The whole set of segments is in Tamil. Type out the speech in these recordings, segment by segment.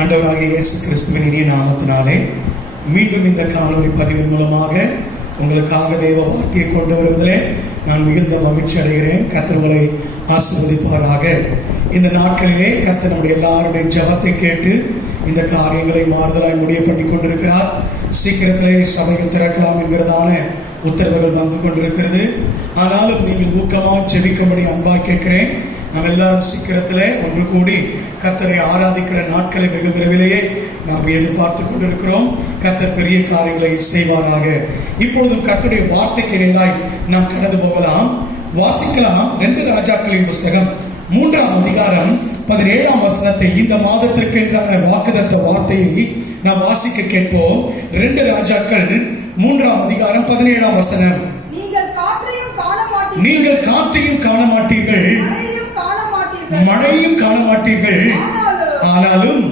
ஆண்டவராகிய இயேசு கிறிஸ்துவின் இனிய நாமத்தினாலே மீண்டும் இந்த காணொளி பதிவின் மூலமாக உங்களுக்காக தேவ வார்த்தையை கொண்டு வருவதிலே நான் மிகுந்த மகிழ்ச்சி அடைகிறேன். கர்த்தர் உங்களை ஆசீர்வதிப்பாராக. இந்த நாட்களிலே கர்த்தர் நம்முடைய எல்லாருடைய ஜெபத்தை கேட்டு இந்த காரியங்களை மாறுதலாய் முடிய பண்ணி கொண்டிருக்கிறார். சீக்கிரத்திலே சபைகள் திறக்கலாம் என்கிறதான உத்தரவுகள் வந்து கொண்டிருக்கிறது. ஆனாலும் நீங்கள் ஊக்கமாக ஜெபிக்கும்படி அன்பாக கேட்கிறேன். நாம் எல்லாரும் சீக்கிரத்திலே ஒன்று கூடி கர்த்தரை ஆராதிக்கிற நாட்களை வெகு விரைவிலேயே நாம் எதிர்பார்த்து கொண்டிருக்கிறோம். கர்த்தர் பெரிய காரியங்களை செய்வாராக. இப்பொழுதும் கர்த்தருடைய வார்த்தைக்கு இணையாய் நாம் கடந்து போகலாம். வாசிக்கலாம் 2 ராஜாக்களின் புஸ்தகம் 3ஆம் அதிகாரம் 17ஆம் வசனத்தை. இந்த மாதத்திற்கு என்றான வாக்குதத்த வார்த்தையை நாம் வாசிக்க கேட்போம். 2 ராஜாக்கள் 3ஆம் அதிகாரம் 17ஆம் வசனம். நீங்கள் காற்றையும் காண மாட்டீர்கள், மழையும் காண மாட்டீர்கள், ஆனாலும்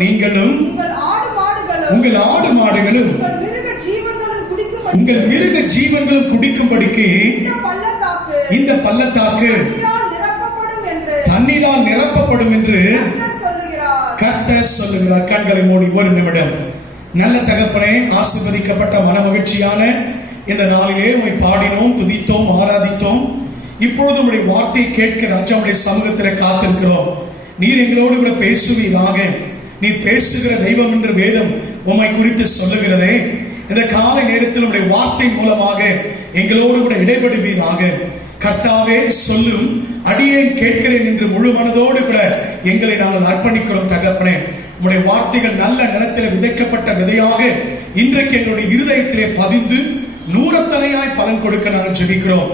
நீங்களும் உங்கள் ஆடு மாடுகளும் உங்கள் மிருக ஜீவன்களும் குடிக்கும்படிக்கு இந்த பள்ளத்தாக்கு தண்ணீரால் நிரப்பப்படும் என்று கர்த்தர் சொல்லுகிறார். கண்களை மூடி ஒரு நிமிடம். நல்ல தகப்பனே, ஆசீர்வதிக்கப்பட்ட மனமகிழ்ச்சியான இந்த நாளிலே உம்மை பாடினோம், துதித்தோம், ஆராதித்தோம். இப்பொழுது உம்முடைய வார்த்தையை கேட்க ராஜாவுடைய சமூகத்தில் காத்திருக்கிறோம். நீர் எங்களோடு கூட பேசுவீராக. நீர் பேசுகிற தெய்வம் என்று வேதம் உம்மை குறித்து சொல்லுகிறதே. இந்த காலை நேரத்தில் உம்முடைய வார்த்தை மூலமாக எங்களோடு கூட இடைபடுவீராக. கர்த்தாவே, சொல்லும் அடியேன் கேட்கிறேன் என்று முழு மனதோடு கூட எங்களை நாங்கள் அர்ப்பணிக்கிறோம். தகப்பனே, உம்முடைய வார்த்தைகள் நல்ல நிலத்தில் விதைக்கப்பட்ட விதையாக இன்றைக்கு எங்களுடைய இருதயத்திலே பதிந்து நூறத்தனையாய் பலன் கொடுக்க நாங்கள் ஜெபிக்கிறோம்.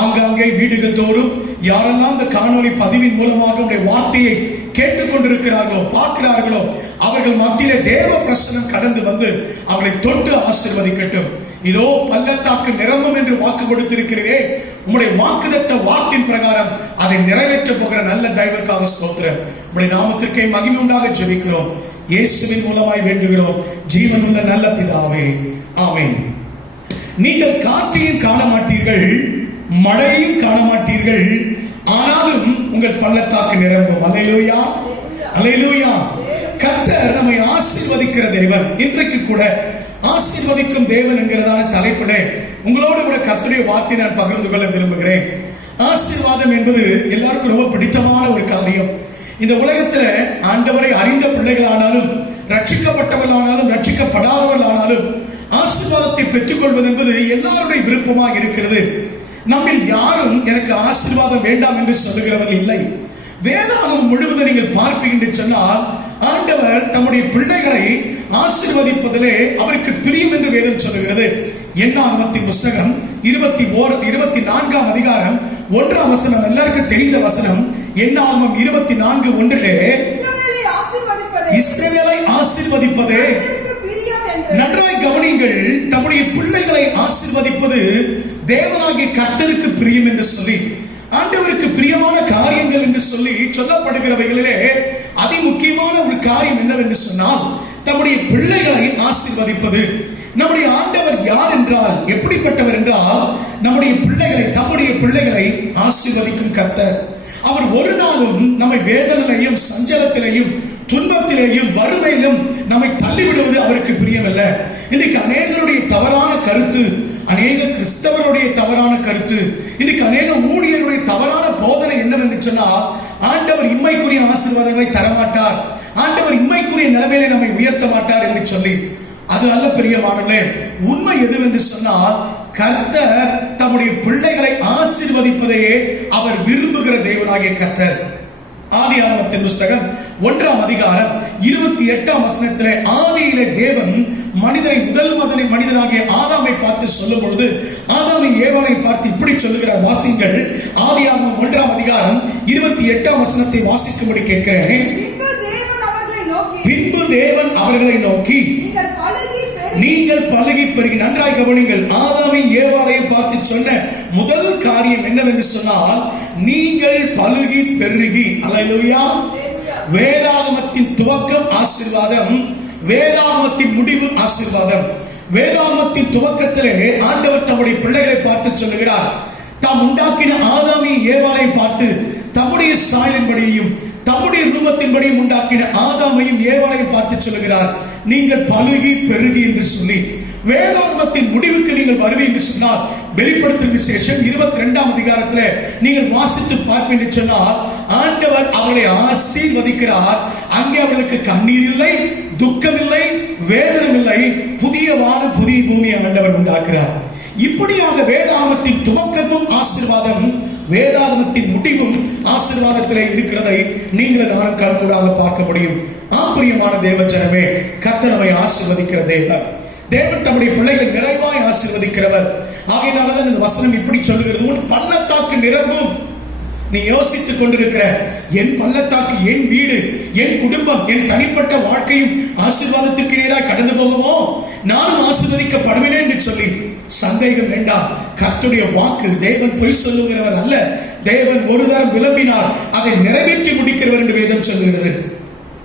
ஆங்காங்கே வீடுகள் தோறும் யாரெல்லாம் இந்த காணொளி பதிவின் மூலமாக உடைய வார்த்தையை கேட்டுக்கொண்டிருக்கிறார்களோ, பார்க்கிறார்களோ, அவர்கள் மத்தியிலே தேவ பிரசன்னம் கடந்து வந்து அவர்களை தொட்டு ஆசீர்வதிக்கட்டும். இதோ பள்ளத்தாக்கு நிரம்பும் என்று வாக்கு கொடுத்திருக்கிறீரே, உம்முடைய வாக்குதத்த வாக்கின் பிரகாரம் அதை நிறைவேற்ற போகிற நல்ல தெய்வத்துக்காக ஸ்தோத்திரம். உம்முடைய நாமத்திற்கே மகிமை உண்டாக ஜெபிக்கிறோம். இயேசுவின் மூலமாய் வேண்டுகிறோம், ஜீவனுள்ள நல்ல பிதாவே, ஆமென். நீங்கள் காற்றையும் காண மாட்டீர்கள், மழையும் காண மாட்டீர்கள், ஆனாலும் உங்கள் பள்ளத்தாக்கு நிரம்பும். அல்லேலூயா, அல்லேலூயா. கர்த்தர் நம்மை ஆசீர்வதிக்கிற தேவன். இன்றைக்கு கூட ஆசீர்வதிக்கும் தேவன் என்கிறதான தலைப்பிலே உங்களோடு கூட கர்த்தருடைய வார்த்தையை நான் பகிர்ந்து கொள்ள விரும்புகிறேன். ஆசீர்வாதம் என்பது எல்லாருக்கும் ரொம்ப பிடித்தமான ஒரு காரியம். இந்த உலகத்துல ஆண்டவரை அறிந்த பிள்ளைகளானாலும், ரட்சிக்கப்பட்டவர்களானாலும், ரட்சிக்கப்படாதவர்களானாலும் ஆசீர்வாதத்தை பெற்றுக் கொள்வது என்பது எல்லாருடைய விருப்பமாக இருக்கிறது. நம்மில் யாரும் எனக்கு ஆசீர்வாதம் வேண்டாம் என்று சொல்லுகிறவர்கள் இல்லை. வேதாகம் முழுவதும் நீங்கள் பார்ப்பீங்க சொன்னால் ஆண்டவர் தம்முடைய பிள்ளைகளை ஆசீர்வதிப்பதிலே அவருக்கு பிரியம் என்று வேதம் சொல்லுகிறது. என்னாகமத்தின் புஸ்தகம் 24ஆம் அதிகாரம் 1ஆம் வசனம், எல்லாருக்கும் தெரிந்த வசனம். என்னாகமம் 24:1 இஸ்ரவேலை ஆசீர்வதிப்பதே. நன்றாய் கவனிங்கள், தம்முடைய பிள்ளைகளை ஆசீர்வதிப்பது தேவனாகிய கர்த்தருக்கு பிரியம் என்று சொல்லி, ஆண்டவருக்கு பிரியமான காரியங்கள் என்று சொல்லி சொல்லப்படுகிறவைகளிலே அதி முக்கியமான ஒரு காரியம் என்னவென்று சொன்னால் தம்முடைய பிள்ளைகளை ஆசீர்வதிப்பது. நம்முடைய ஆண்டவர் யார் என்றால், எப்படிப்பட்டவர் என்றால், நம்முடைய பிள்ளைகளை, தம்முடைய பிள்ளைகளை ஆசீர்வதிக்கும் கர்த்தர். அவர் ஒரு நாளும் நம்மை வேதனையிலையும், சஞ்சலத்திலையும், துன்பத்திலேயும், வறுமையிலும் நம்மை தள்ளிவிடுவது அவருக்கு பிரியமல்ல. இன்னைக்கு அநேகருடைய தவறான கருத்து, அநேக கிறிஸ்தவருடைய தவறான கருத்து, இன்னைக்கு அநேக ஊழியருடைய தவறான போதனை என்னவென்று சொன்னால், ஆண்டவர் இம்மைக்குரிய ஆசீர்வாதங்களை தரமாட்டார், ஆண்டவர் இம்மைக்குரிய நிலைமையிலே நம்மை உயர்த்த மாட்டார் என்று சொல்லி. அது அல்ல பிரியமானவர்களே. உண்மை எதுவென்று சொன்னால், கர்த்தர் தம்முடைய பிள்ளைகளை ஆசீர்வதிப்பதையே அவர் விரும்புகிற தேவனாகிய கர்த்தர். ஆதியாகமத்தின் புஸ்தகம் 1ஆம் அதிகாரம் 28ஆம் வசனத்திலே, ஆதியிலே தேவன் மனிதனை முதல் மனிதனாகிய ஆதாமை பார்த்து சொல்லும் பொழுது, ஆதாமை ஏவாளை பார்த்து இப்படி சொல்லுகிறார். வாசிங்கள். ஆதியாகமம் 1ஆம் அதிகாரம் 28ஆம் வசனத்தை வாசிக்கும்படி கேட்கிறேன். பின்பு தேவன் அவர்களை நோக்கி, நீங்கள் பலுகி பெருகி. நன்றாய் கவனிங்கள். ஆதாமை ஏவாளை பார்த்து சொன்ன முதல் காரியம் என்னவென்று சொன்னால், நீங்கள் பலுகி பெருகி. அல்லேலூயா. வேதாகமத்தின் துவக்கம் ஆசீர்வாதம், வேதாகமத்தின் முடிவு ஆசீர்வாதம். வேதாகமத்தின் துவக்கத்திலே ஆண்டவர் தம்முடைய பிள்ளைகளை பார்த்து சொல்லுகிறார், தாம் உண்டாக்கின ஆதாமை ஏவாளை பார்த்து தம்முடைய சாயலின்படியையும் தம்முடைய ரூபத்தின்படி உண்டாக்கின ஆதாமையும் ஏவாளையும் பார்த்து சொல்லுகிறார், நீங்கள் பலுகி பெருகி என்று சொல்லி. வேதாகமத்தின் முடிவுக்கு நீங்கள் வருவீங்க என்று சொன்னால் வெளிப்படுத்தும் விசேஷம் 22ஆம் அதிகாரத்துல நீங்கள் வாசித்து பார்ப்பீங்க என்று சொன்னால் ஆண்டவர் அவர்களை ஆசீர்வதிக்கிறார். அங்கே அவர்களுக்கு கண்ணீர் இல்லை, துக்கம் இல்லை, வேதனை இல்லை, புதிய வானம் புதிய பூமியை ஆண்டவர் உண்டாக்குறார். இப்படியாக வேதாகமத்தின் துவக்கமும் ஆசீர்வாதம், வேதாகமத்தின் முடிவும் ஆசீர்வாதத்திலே இருக்கிறதை நீங்கள் நானும் கண்கூடாக பார்க்க முடியும். பிரியமான தேவ ஜனமே, கர்த்தர் நம்மை ஆசீர்வதிக்கிற தேவன். தேவன் தம்முடைய பிள்ளைகளை நிறைவாய் ஆசீர்வதிக்கிறவர். ஆகையினாலதான் இந்த வசனம் இப்படி சொல்லுகிறது, உன் பள்ளத்தாக்கு நிரம்பும். நீ யோசித்துக் கொண்டிருக்கிற என் பள்ளத்தாக்கு, என் வீடு, என் குடும்பம், என் தனிப்பட்ட வாழ்க்கையும் ஆசீர்வாதத்திற்கு நேராக கடந்து போகுமோ, நானும் ஆசீர்வதிக்கப்படுவேனே என்று சொல்லி சந்தேகம் வேண்டாம். கர்த்தருடைய வாக்கு, தேவன் பொய் சொல்லுகிறவர் அல்ல. தேவன் ஒரு தரம் விளம்பினார், அதை நிறைவேற்றி முடிக்கிறவர் என்று வேதம் சொல்லுகிறது.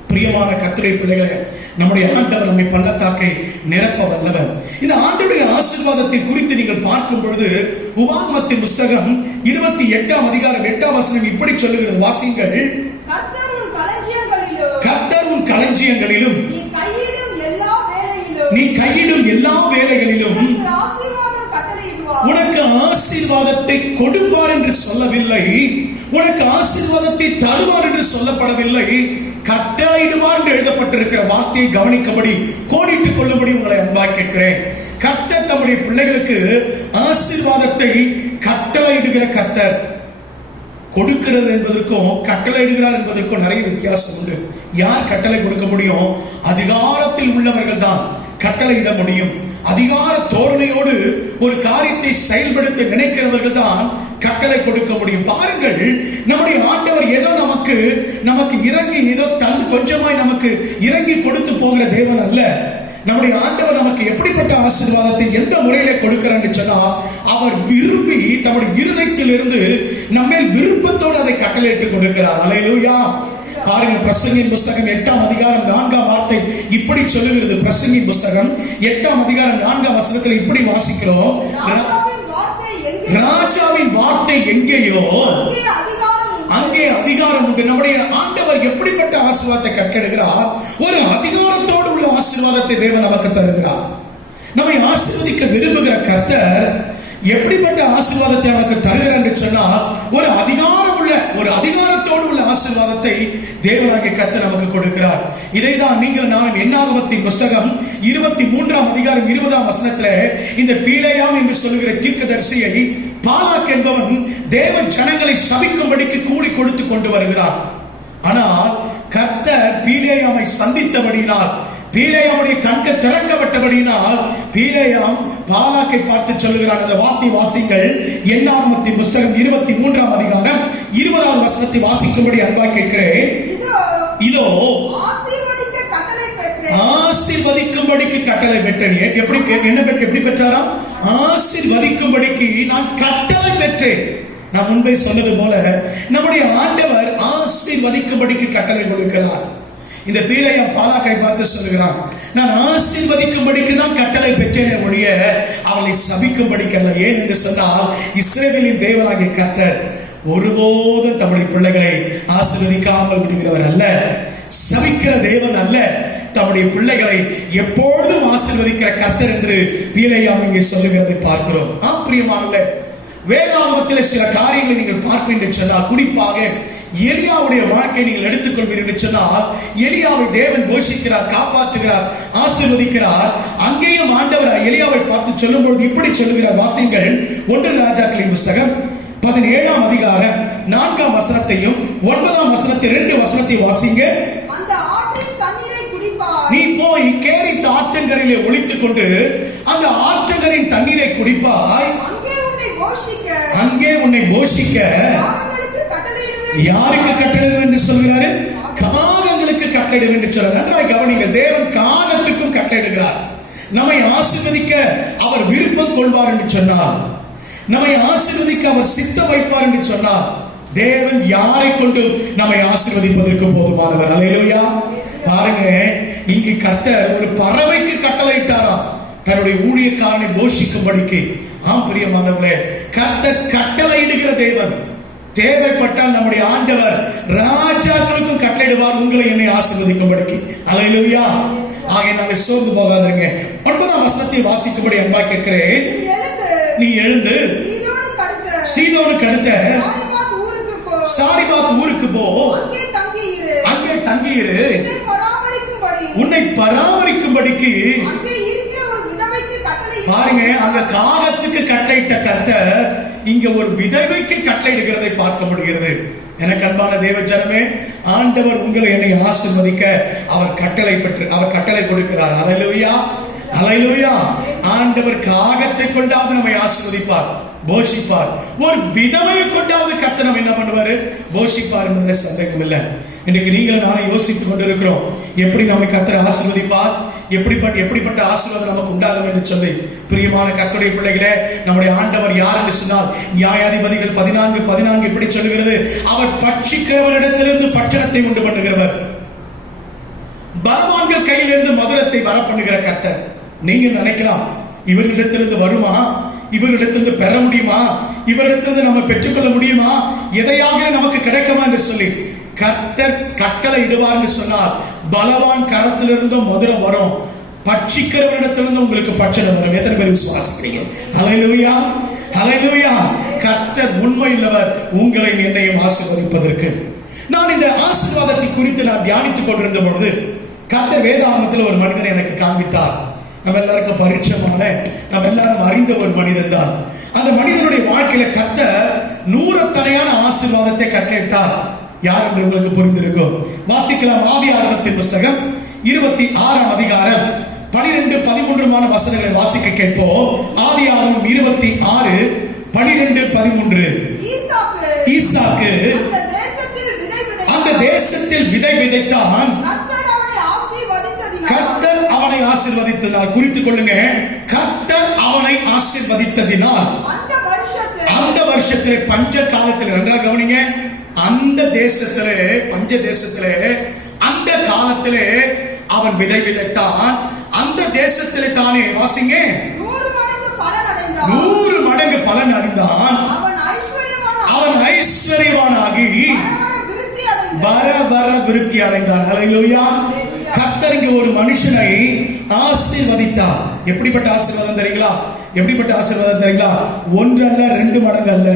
பிரியமான கர்த்தருடைய பிள்ளைகளே, நம்முடைய ஆண்டவர் நம்மை பள்ளத்தாக்கை நிரப்ப வல்லவர். இந்த ஆண்டவருடைய ஆசீர்வாதத்தை குறித்து நீங்கள் பார்க்கும் பொழுது உபாகமத்தின் புஸ்தகம் 28ஆம் அதிகாரம் 8ஆம் வசனம் இப்படி சொல்லுகிறது, வாசிங்கள். கர்த்தர் உன் களஞ்சியங்களிலும் நீ கையிடும் எல்லா வேலைகளிலும் உனக்கு ஆசீர்வாதத்தை கொடுப்பார் என்று சொல்லவில்லை, உனக்கு ஆசீர்வாதத்தை தருவார் என்று சொல்லப்படவில்லை. கட்டளையிடுவார் என்று எழுதப்பட்டிருக்கிற வார்த்தையை கவனிக்கபடி கோடிட்டுக் கொள்ளும்படி உங்களை அன்பாய் கேட்கிறேன். கர்த்தர் தம்முடைய பிள்ளைகளுக்கு ஆசீர்வாதத்தை கட்டளையிடுகிற கர்த்தர். கொடுக்கிறது என்பதற்கும் கட்டளையிடுகிறார் என்பதற்கும் நிறைய வித்தியாசம் உண்டு. யார் கட்டளை கொடுக்க முடியும்? அதிகாரத்தில் உள்ளவர்கள் தான் கட்டளையிட முடியும். அதிகார தோரணையோடு ஒரு காரியத்தை செயல்படுத்த நினைக்கிறவர்கள் தான் கட்டளை கொடுக்க முடியும். பாருங்கள், நம்முடைய ஆண்டவர் ஏதோ நமக்கு இறங்கி ஏதோ தந்து கொஞ்சமாய் நமக்கு இறங்கி கொடுத்து போகிற தேவன் அல்ல. நம்முடைய ஆண்டவர் நமக்கு எப்படிப்பட்ட ஆசீர்வாதத்தை எந்த முறையில கொடுக்கிறான்னு சொன்னா, அவர் விரும்பி தம்முடைய இருதயத்தில் இருந்து நம்ம விருப்பத்தோடு அதை கட்டளையிட்டு கொடுக்கிறார். அல்லேலூயா. பாருங்க, பிரசங்கின் புஸ்தகம் 8ஆம் அதிகாரம் 4ஆம் வார்த்தை இப்படி சொல்லுகிறது. பிரசங்கின் புஸ்தகம் 8ஆம் அதிகாரம் 4ஆம் வசனத்தில் இப்படி வாசிக்கிறோம், ராஜாவின் வார்த்தை எங்கேயோ அங்கே அதிகாரம் உண்டு. நம்முடைய ஆண்டவர் எப்படிப்பட்ட ஆசீர்வாதத்தை கட்டளையிடுகிறார்? ஒரு அதிகாரத்தோடு உள்ள ஆசீர்வாதத்தை தேவன் நமக்கு தருகிறார். நம்மை ஆசீர்வதிக்க விரும்புகிற கர்த்தர் எப்படிப்பட்ட ஆசீர்வாதத்தை நமக்கு தருகிறார் என்று சொன்னால், ஒரு அதிகாரத்தோடு உள்ள ஆசீர்வாதத்தை தேவனாகிய கர்த்தர் நமக்கு கொடுக்கிறார். இதைதான் நீங்கள் நானும் என்னாகமத்தின் புஸ்தகம் 23ஆம் அதிகாரம் 20ஆம் வசனத்துல இந்த பீலேயாம் என்று சொல்லுகிற தீர்க்கதரிசியை பாலாக் என்பவன் தேவ ஜனங்களை சபிக்கும்படிக்கு கூலி கொடுத்து கொண்டு வருகிறார். ஆனால் கர்த்தர் பீலேயாமை சந்தித்தபடியினால், பீலேயாமுடைய கண்கள் திறக்கப்பட்டபடியினால் பீலேயாம் பாலாக்கை பார்த்து சொல்லுகிறான். அந்த வார்த்தை வாசிங்கள். என்னாகமத்தின் புஸ்தகம் 23ஆம் அதிகாரம் 20ஆவது வசனத்தை வாசிக்கும்படி அன்பாக கேட்கிறேன். இதோ ஆசீர்வதிக்கும்படிக்கு கட்டளை பெற்றேன். எப்படி பெற்றாராம்? ஆசீர்வதிக்கும்படிக்கு நான் கட்டளை பெற்றேன். நான் முன்பே சொன்னது போல நம்முடைய ஆண்டவர் ஆசீர்வதிக்கும்படிக்கு கட்டளை கொடுக்கிறார். இந்த பீலேயாம் பாலாக்கை பார்த்து சொல்லுகிறான், நான் ஆசீர்வதிக்கும்படிக்கு தான் கட்டளை பெற்றேனே ஒழிய அவளை சபிக்கும்படிக்கு அல்ல. ஏன் என்று சொன்னால், இஸ்ரவேலின் தேவனாகிய கர்த்தர் ஒருபோதும் தம்முடைய பிள்ளைகளை ஆசீர்வதிக்காமல் விடுகிறவர் அல்ல, சபிக்கிற தேவன் அல்ல. தம்முடைய பிள்ளைகளை எப்பொழுதும் ஆசீர்வதிக்கிற கர்த்தர் என்று பீலேயாம் இங்கே சொல்லுகிறதை பார்க்கிறோம். பிரியமானவர்களே, வேதாகமத்தில் சில காரியங்களை நீங்கள் பார்ப்பீங்க சொன்னால், குறிப்பாக எலியாவுடைய வாழ்க்கை நீங்கள் எடுத்துக்கொள்வீர்கள் என்று சொன்னால், எலியாவை தேவன் போஷிக்கிறார், காப்பாற்றுகிறார், ஆசீர்வதிக்கிறார். அங்கேயும் ஆண்டவர் எலியாவை பார்த்து சொல்லும்போது இப்படி சொல்லுகிறார். வாசிங்கள். 1 ராஜாக்களின் புஸ்தகம் 17ஆம் அதிகாரம் 4ஆம் வசனத்தையும் 9ஆம் வசனத்தை 2 வசனத்தையும் வாசிங்க. நீ போய் கேரித் ஆற்றங்கரையிலே ஒளித்துக் கொண்டு அந்த ஆற்றங்கரின் தண்ணீரை குடிப்பாய், அங்கே உன்னை போஷிக்க யாருக்கு கட்டளையிடுவேன் என்று சொல்கிறாரு? காகங்களுக்கு கட்டளையிடுவேன் என்று சொல்றார். நன்றாய் கவனிங்கள். தேவன் காகத்துக்கும் கட்டளையிடுகிறார். நம்மை ஆசீர்வதிக்க அவர் விருப்பம் கொள்வார் என்று சொன்னார், நம்மை ஆசீர்வதிக்க அவர் சித்த வைப்பார் என்று சொன்னார், தேவன் யாரை கொண்டு நம்மை ஆசீர்வதிப்பதற்கு போதுமானவர். அல்லேலூயா. பாருங்க, இங்கு கர்த்தர் ஒரு பறவைக்கு கட்டளையிட்டாராம் தன்னுடைய ஊழியக்காரனை போஷிக்கும்படிக்கு. பிரியமானவர்களே, கர்த்தர் கட்டளையிடுகிற தேவன். தேவைப்பட்டால் நம்முடைய ஆண்டவர் ராஜாக்களுக்கும் கட்டளையிடுவார் உங்களை என்னை ஆசீர்வதிக்கும்படிக்கு. அல்லேலூயா. ஆகையினாலே சோர்ந்து போகாதீங்க. 9ஆம் வசனத்தை வாசிக்கும்படி அன்பா கேட்கிறேன். நீ எழுந்து சீதோனுக்கு அடுத்த சாரிபாத் ஊருக்கு போ, அங்கே தங்கியிரு, உன்னை பராமரிக்கும்படிக்கு. பாருங்க, அங்க காகத்துக்கு கட்டளையிட்ட கர்த்தர் இங்க ஒரு விதவைக்கு கட்டளையிடுகிறதை பார்க்க முடிகிறது. எனக்கு அன்பான தேவஜனமே, ஆண்டவர் உங்களை என்னை ஆசீர்வதிக்க அவர் கட்டளை கொடுக்கிறார். அல்லேலூயா, அல்லேலூயா. ஆண்டவர் காகத்தை கொண்டாவது நம்மை ஆசீர்வதிப்பார், போஷிப்பார். ஒரு விதவையை கொண்டாவது கர்த்தர் நம்ம என்ன பண்ணுவாரு, போஷிப்பார் என்பதில் சந்தேகம் இல்லை. இன்னைக்கு நீங்களும் நானே யோசித்துக் கொண்டிருக்கிறோம், எப்படி நம்மை கர்த்தர் ஆசீர்வதிப்பார், எப்படிப்பட்ட ஆசீர்வாதம் நமக்கு உண்டாகும் என்று சொல்லி. பிரியமான கர்த்தருடைய பிள்ளைகளே, நம்முடைய ஆண்டவர் யார் என்று சொன்னால், நியாயாதிபதிகள் 14:14 இப்படி சொல்லுகிறது, அவர் பட்சிக்கிறவரிடத்திலிருந்து பட்டணத்தை உண்டு பண்ணுகிறவர், பலவான்கள் கையிலிருந்து மதுரத்தை வர பண்ணுகிற கர்த்தர். நீங்க நினைக்கலாம், இவர்களிடத்திலிருந்து வருமா, இவர்களிடத்திலிருந்து பெற முடியுமா, இவரிடத்திலிருந்து நம்ம பெற்றுக்கொள்ள முடியுமா, எதையாக நமக்கு கிடைக்குமா என்று சொல்லி. கர்த்தர் கட்டளை இடுவார் என்று சொன்னால் பலவான் கரத்திலிருந்தும் மதுரம் வரும், பட்சிக்கிறவரிடத்திலிருந்து உங்களுக்கு பட்சணம் வரும். எத்தனை பேர் விசுவாசிக்கிறீங்க? அல்லேலூயா, அல்லேலூயா. கர்த்தர் உண்மையுள்ளவர், உங்களை என்னையும் ஆசீர்வதிப்பதற்கு. நான் இந்த ஆசீர்வாதத்தை குறித்து நான் தியானித்துக் கொண்டிருந்த பொழுது கர்த்தர் வேதாகமத்தில் ஒரு மனிதனை எனக்கு காண்பித்தார். நம்ம எல்லாருக்கும் பரிச்சயமான, நம்ம எல்லாரும் அறிந்த ஒரு மனிதன் தான். அந்த மனிதனுடைய வாழ்க்கையில கர்த்தர் 100 ஆசீர்வாதத்தை கட்டளையிட்டார். யார் என்று உங்களுக்கு புரிந்திருக்கும். வாசிக்கலாம். ஆதியாகமத்தின் புஸ்தகம் 26ஆம் அதிகாரம் 12-13 வசனங்களை வாசிக்க கேட்போம். ஆதியாகமம் 26:12-13. ஈசாக்கு அந்த தேசத்தில் விதை விதைத்தான், கர்த்தர் அவனை ஆசீர்வதித்ததினால். குறித்துக் கொள்ளுங்க, கர்த்தர் அவனை ஆசீர்வதித்ததினால் அந்த வருஷத்திலே பஞ்ச காலத்தில், நன்றாக கவனிங்க, அந்த தேசத்திலே பஞ்ச தேசத்திலே அந்த காலத்திலே அவன் விதை விதைத்தான். அந்த தேசத்திலே தானே வாசிங்க 100 மடங்கு பலன் அடைந்தான். அவன் ஐஸ்வர்யவானாகி வர வர விருத்தி அடைந்தான். அல்லேலூயா. கர்த்தர் இங்கே ஒரு மனுஷனை ஆசீர்வதித்தார். எப்படிப்பட்ட ஆசீர்வாதம் தெரியுங்களா? எப்படிப்பட்ட ஆசீர்வாதம் தெரியுங்களா? 1 அல்ல 2 மடங்கு அல்ல,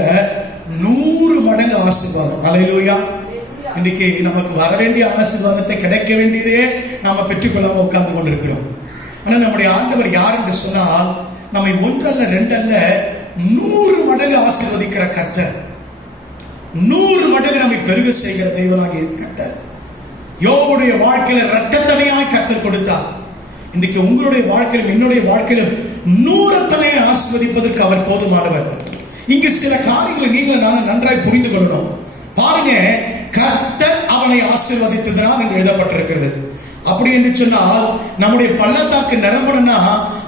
100 மடங்கு ஆசீர்வாதம். அல்லேலூயா. இன்னைக்கு நமக்கு வர வேண்டிய ஆசீர்வாதத்தை, கிடைக்க வேண்டியதே நாம பெற்றுக்கொள்ளாம உட்கார்ந்து கொண்டிருக்கிறோம். ஆனா நம்முடைய ஆண்டவர் யார் என்று சொன்னால், நம்மை 1 அல்ல 2 அல்ல 100 மடங்கு ஆசீர்வதிக்கிற கர்த்தர், 100 மடங்கு நம்மை பெருக செய்கிற தெய்வனாக கர்த்தர். யோபுடைய வாழ்க்கையில இரட்டத்தனையாய் கர்த்தர் கொடுத்தார். இன்னைக்கு உங்களுடைய வாழ்க்கையிலும் என்னுடைய வாழ்க்கையிலும் 100 ஆசீர்வதிப்பதற்கு அவர் போதுமானவர். இங்கு சில காரியங்களை நீங்கள் நானும் நன்றாய் புரிந்து கொள்ளணும். பாருங்க, கர்த்தர் அவனை ஆசீர்வதித்ததனால் என்று எழுதப்பட்டிருக்கிறது. அப்படி என்று சொன்னால், நம்முடைய பள்ளத்தாக்கு நிரம்பணும்னா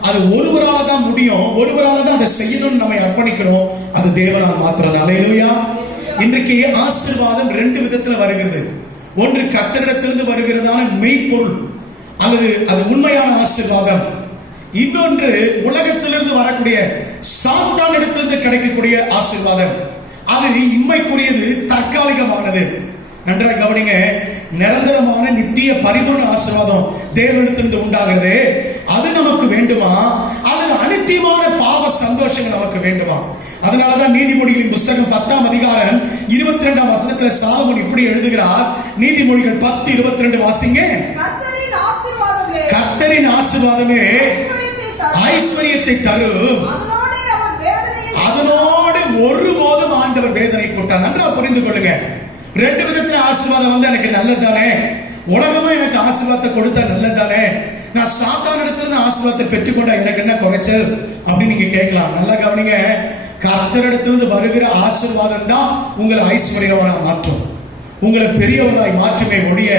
அது ஒருவரால தான் முடியும், ஒருவரால தான் அதை செய்யணும்னு நம்ம அர்ப்பணிக்கிறோம், அது தேவனால் மாத்திரம். அல்லேலூயா. இன்றைக்கு ஆசீர்வாதம் 2 விதத்துல வருகிறது. ஒன்று கர்த்தரிடத்திலிருந்து வருகிறதான மெய்ப்பொருள், அல்லது அது உண்மையான ஆசீர்வாதம். இன்னொன்று உலகத்திலிருந்து வரக்கூடிய சாத்தான் இடத்திலிருந்து கிடைக்கக்கூடிய ஆசீர்வாதம். அது இம்மைக்குரியது, தற்காலிகமானது. நன்றாக கவனிங்க, நிரந்தரமான நித்திய பரிபூர்ண ஆசீர்வாதம் தேவனிடத்திலிருந்து உண்டாகிறது. அது நமக்கு வேண்டுமா, அல்லது அனித்தியமான பாவ சந்தோஷங்கள் நமக்கு வேண்டுமா? அதனாலதான் நீதிமொழிகளின் புஸ்தகம் 10ஆம் அதிகாரம் 22ஆம் வசனத்தில் சாலமோன் இப்படி எழுதுகிறார். நீதிமொழிகள் 10:22 வாசிங்க. கர்த்தரின் ஆசீர்வாதமே ஐஸ்வர்யத்தை தரும், அதனோடு ஒருபோதும் ஆண்டவர் வேதனை கூட்டார். நன்றா புரிந்து கொள்ளுங்க. 2 விதத்துல ஆசீர்வாதம் வந்து எனக்கு நல்லதானே, உலகமும் எனக்கு ஆசீர்வாதத்தை கொடுத்தா நல்லதானே, நான் சாத்தான் இடத்துல ஆசீர்வாதத்தை பெற்றுக்கொண்டா எனக்கு என்ன குறைச்சல் அப்படின்னு நீங்க கேட்கலாம். நல்லா கவனிங்க, கர்த்தரிடத்திலிருந்து வருகிற ஆசீர்வாதம் தான் உங்களை ஐஸ்வர்யவனாக மாற்றும், உங்களை பெரியவர்களாய் மாற்றுமே ஒழிய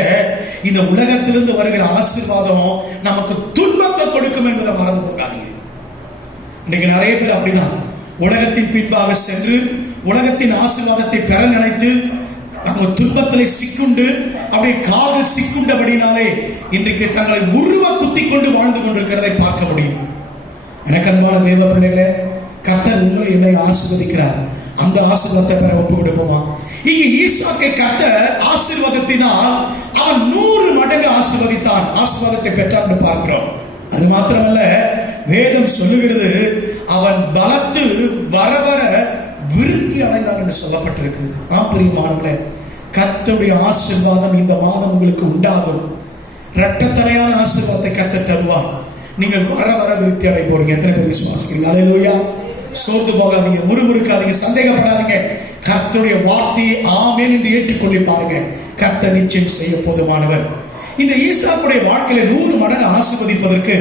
இந்த உலகத்திலிருந்து வருகிற ஆசீர்வாதம் நமக்கு துன்பத்தை கொடுக்கும் என்பதை மறந்து போகாதீங்க. இன்னைக்கு நிறைய பேர் அப்படிதான் உலகத்தின் பின்பாக சென்று உலகத்தின் ஆசீர்வாதத்தை பெற நினைத்து நம்ம துன்பத்திலே சிக்குண்டு, அப்படியே கால்கள் சிக்குண்டபடினாலே இன்றைக்கு தங்களை உருவ குத்தி கொண்டு வாழ்ந்து கொண்டிருக்கிறதை பார்க்க முடியும். எனக்கு அன்பான தேவ பிள்ளைகளே, கர்த்தர் உங்களை என்னை ஆசீர்வதிக்கிறார். அந்த ஆசீர்வாதத்தை பெற ஒப்பு கொடுப்போமா? இங்கு ஈசாக்கை கர்த்தர் ஆசீர்வாதத்தினால் அவன் 100 மடங்கு ஆசீர்வதித்தான், ஆசீர்வாதத்தை பெற்றான் என்று பார்க்கிறோம். அது மாத்திரமல்ல, வேதம் சொல்லுகிறது அவன் பலத்து வர வர விருத்தி அடைந்தான் என்று சொல்லப்பட்டிருக்கு. பிரியமானவர்களே, கர்த்தருடைய ஆசீர்வாதம் இந்த மாதம் உங்களுக்கு உண்டாகும். இரட்டத்தனையான ஆசீர்வாதத்தை கர்த்தர் தருவார். நீங்கள் வர வர விருத்தி அடை போறீங்க. எத்தனை பேர் விசுவாசிக்கிறீங்க? அல்லேலூயா. சோர்ந்து போகாதீங்க, முறுமுறுக்காதீங்க, சந்தேகப்படாதீங்க. கர்த்தருடைய வார்த்தையை ஆமென் என்று ஏற்றுக்கொள்ளி பாருங்க. கர்த்தர் நிச்சயம் செய்ய போதுமானவர். இந்த ஈசாக்குடைய வாழ்க்கையில 100 மடங்கு ஆசீர்வதிப்பதற்கு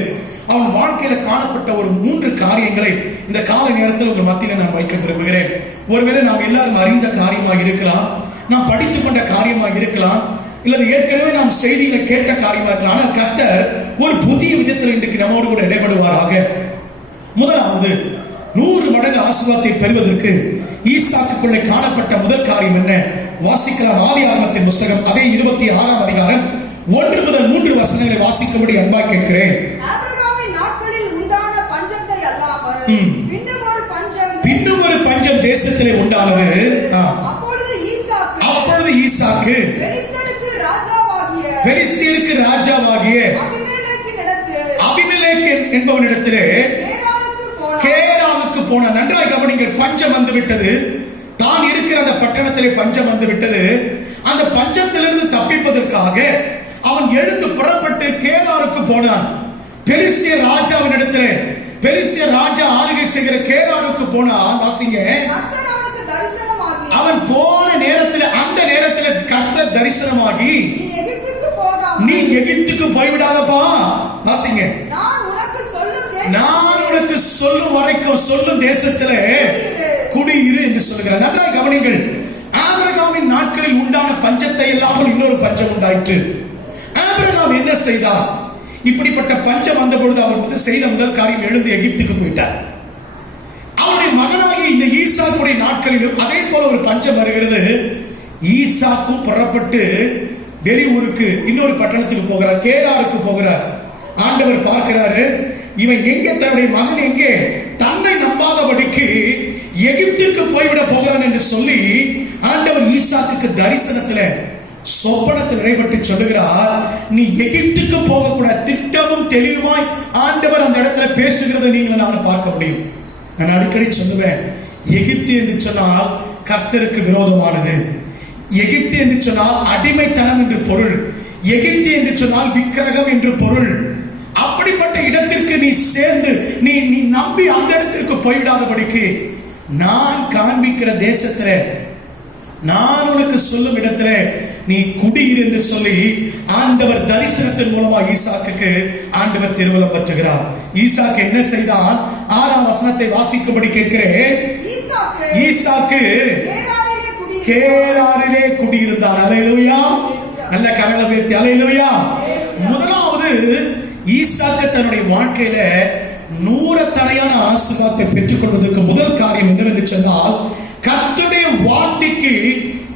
அவன் வாழ்க்கையில காணப்பட்ட ஒரு 3 காரியங்களை இந்த கால நேரத்தில் உங்க மத்தியில நான் வைக்க விரும்புகிறேன். ஒருவேளை நாம் எல்லாரும் அறிந்த காரியமாக இருக்கலாம், நாம் படித்துக் கொண்ட காரியமாக இருக்கலாம், இல்லது ஏற்கனவே நாம் செய்திகளை கேட்ட காரியமா இருக்கலாம். ஆனால் கர்த்தர் ஒரு புதிய விதத்தில் இன்றைக்கு நம்மோடு கூட இடைபடுவாராக. முதலாவது, 100 மடங்கு ஆசீர்வாதத்தை பெறுவதற்கு ஈசாக்குக்குள்ளே காணப்பட்ட முதல் காரியம் என்ன? வாசிக்கலாம். ஆதியாகமத்தின் புத்தகம் அதே 26ஆம் அதிகாரம் 1 முதல் 3 வசனங்களை வாசிக்கும்படி அன்பாக கேட்கிறேன். ஆபிரகாமின் நாட்களில் உண்டான பஞ்சத்தை அல்லாமல் பின்னும் ஒரு பஞ்சம் தேசத்திலே உண்டானது. அப்பொழுது ஈசாக்கு பெலிஸ்தியருக்கு ராஜாவாகிய அபிமெலேக்கு என்பவனிடத்திலே கேராவுக்கு போனான். நன்றாய் கவனிங்கள். பஞ்சம் வந்து விட்டது. தான் இருக்கிற அந்த பட்டணத்திலே பஞ்சம் வந்து விட்டது. அந்த பஞ்சத்திலிருந்து தப்பிப்பதற்காக அவன் எழுந்து புறப்பட்டு கேராருக்கு போனான். பெலிஸ்திய ராஜாவின் இடத்திலே, பெலிஸ்திய ராஜா ஆளுகை செய்கிற கேராருக்கு போனான். வாசிங்க. அவன் போன நேரத்தில், அந்த நேரத்தில் கர்த்தர் தரிசனமாகி, நீ எகிப்துக்கு போய்விடாதப்பா. வாசிங்க. நான் உனக்கு சொல்லும் வரைக்கும், சொல்லும் தேசத்திலே குடியிரு என்று சொல்லுகிறார். நன்றாய் கவனிங்கள். ஆபிரகாமின் நாட்களில் உண்டான பஞ்சத்தை இல்லாமல் இன்னொரு பஞ்சம் உண்டாயிற்று. ஆபிரகாம் என்ன செய்தார்? இப்படிப்பட்ட பஞ்சம் வந்த பொழுது அவர் செய்த முதல் காரியம் எழுந்து எகிப்துக்கு போயிட்டார். அவருடைய மகனாகிய இந்த ஈசாக்குடைய நாட்களிலும் அதே போல ஒரு பஞ்சம் வருகிறது. ஈசாக்கும் புறப்பட்டு வெளியூருக்கு, இன்னொரு பட்டணத்துக்கு போகிறார், கேராருக்கு போகிறார். ஆண்டவர் பார்க்கிறாரு, இவன் எங்கே, தன்னுடைய மகன் எங்கே, தன்னை நம்பாதபடிக்கு எகிப்துக்கு போய்விட போகிறான் என்று சொல்லி ஆண்டவர் ஈசாக்குக்கு தரிசனத்தில், சொப்பனத்தில் இடைப்பட்டு சொல்லுகிறார், நீ எகிப்துக்கு போகக்கூடாது. திட்டமும் தெளிவாய் ஆண்டவர் அந்த இடத்துல பேசுகிறத நீங்கள் நானும் பார்க்க முடியும். நான் அடிக்கடி சொல்லுவேன், எகிப்து என்று சொன்னால் கர்த்தருக்கு விரோதமானது. எகிப்து என்று சொன்னால் அடிமைத்தனம் என்று பொருள். எகிப்து என்று சொன்னால் விக்கிரகம் என்று பொருள். அப்படிப்பட்ட இடத்திற்கு நீ சேர்ந்து நீ நம்பி அந்த இடத்திற்கு போய்விடாதபடிக்கு நான் காண்பிக்கிற தேசத்துல, நான் உனக்கு சொல்லும் இடத்துல நீ குடியிரு என்று சொல்லி ஆண்டவர் தரிசனத்தின் மூலமா ஈசாக்குக்கு ஆண்டவர் திருவுளம் பற்றுகிறார். ஈசாக்கு என்ன செய்தான்? 6ஆம் வசனத்தை வாசிக்கும்படி கேட்கிறேன். ஈசாக்கு கேராரிலே குடியிருந்தார். அல்லேலூயா. நல்ல கரங்களை உயர்த்தி அல்லேலூயா. முதலாவது, ஈசாக்கு தன்னுடைய வாழ்க்கையில 100 தடையான ஆசீர்வாதத்தை பெற்றுக் கொள்வதற்கு முதல் காரியம் என்னவென்று சொன்னால், கர்த்தருடைய வார்த்தைக்கு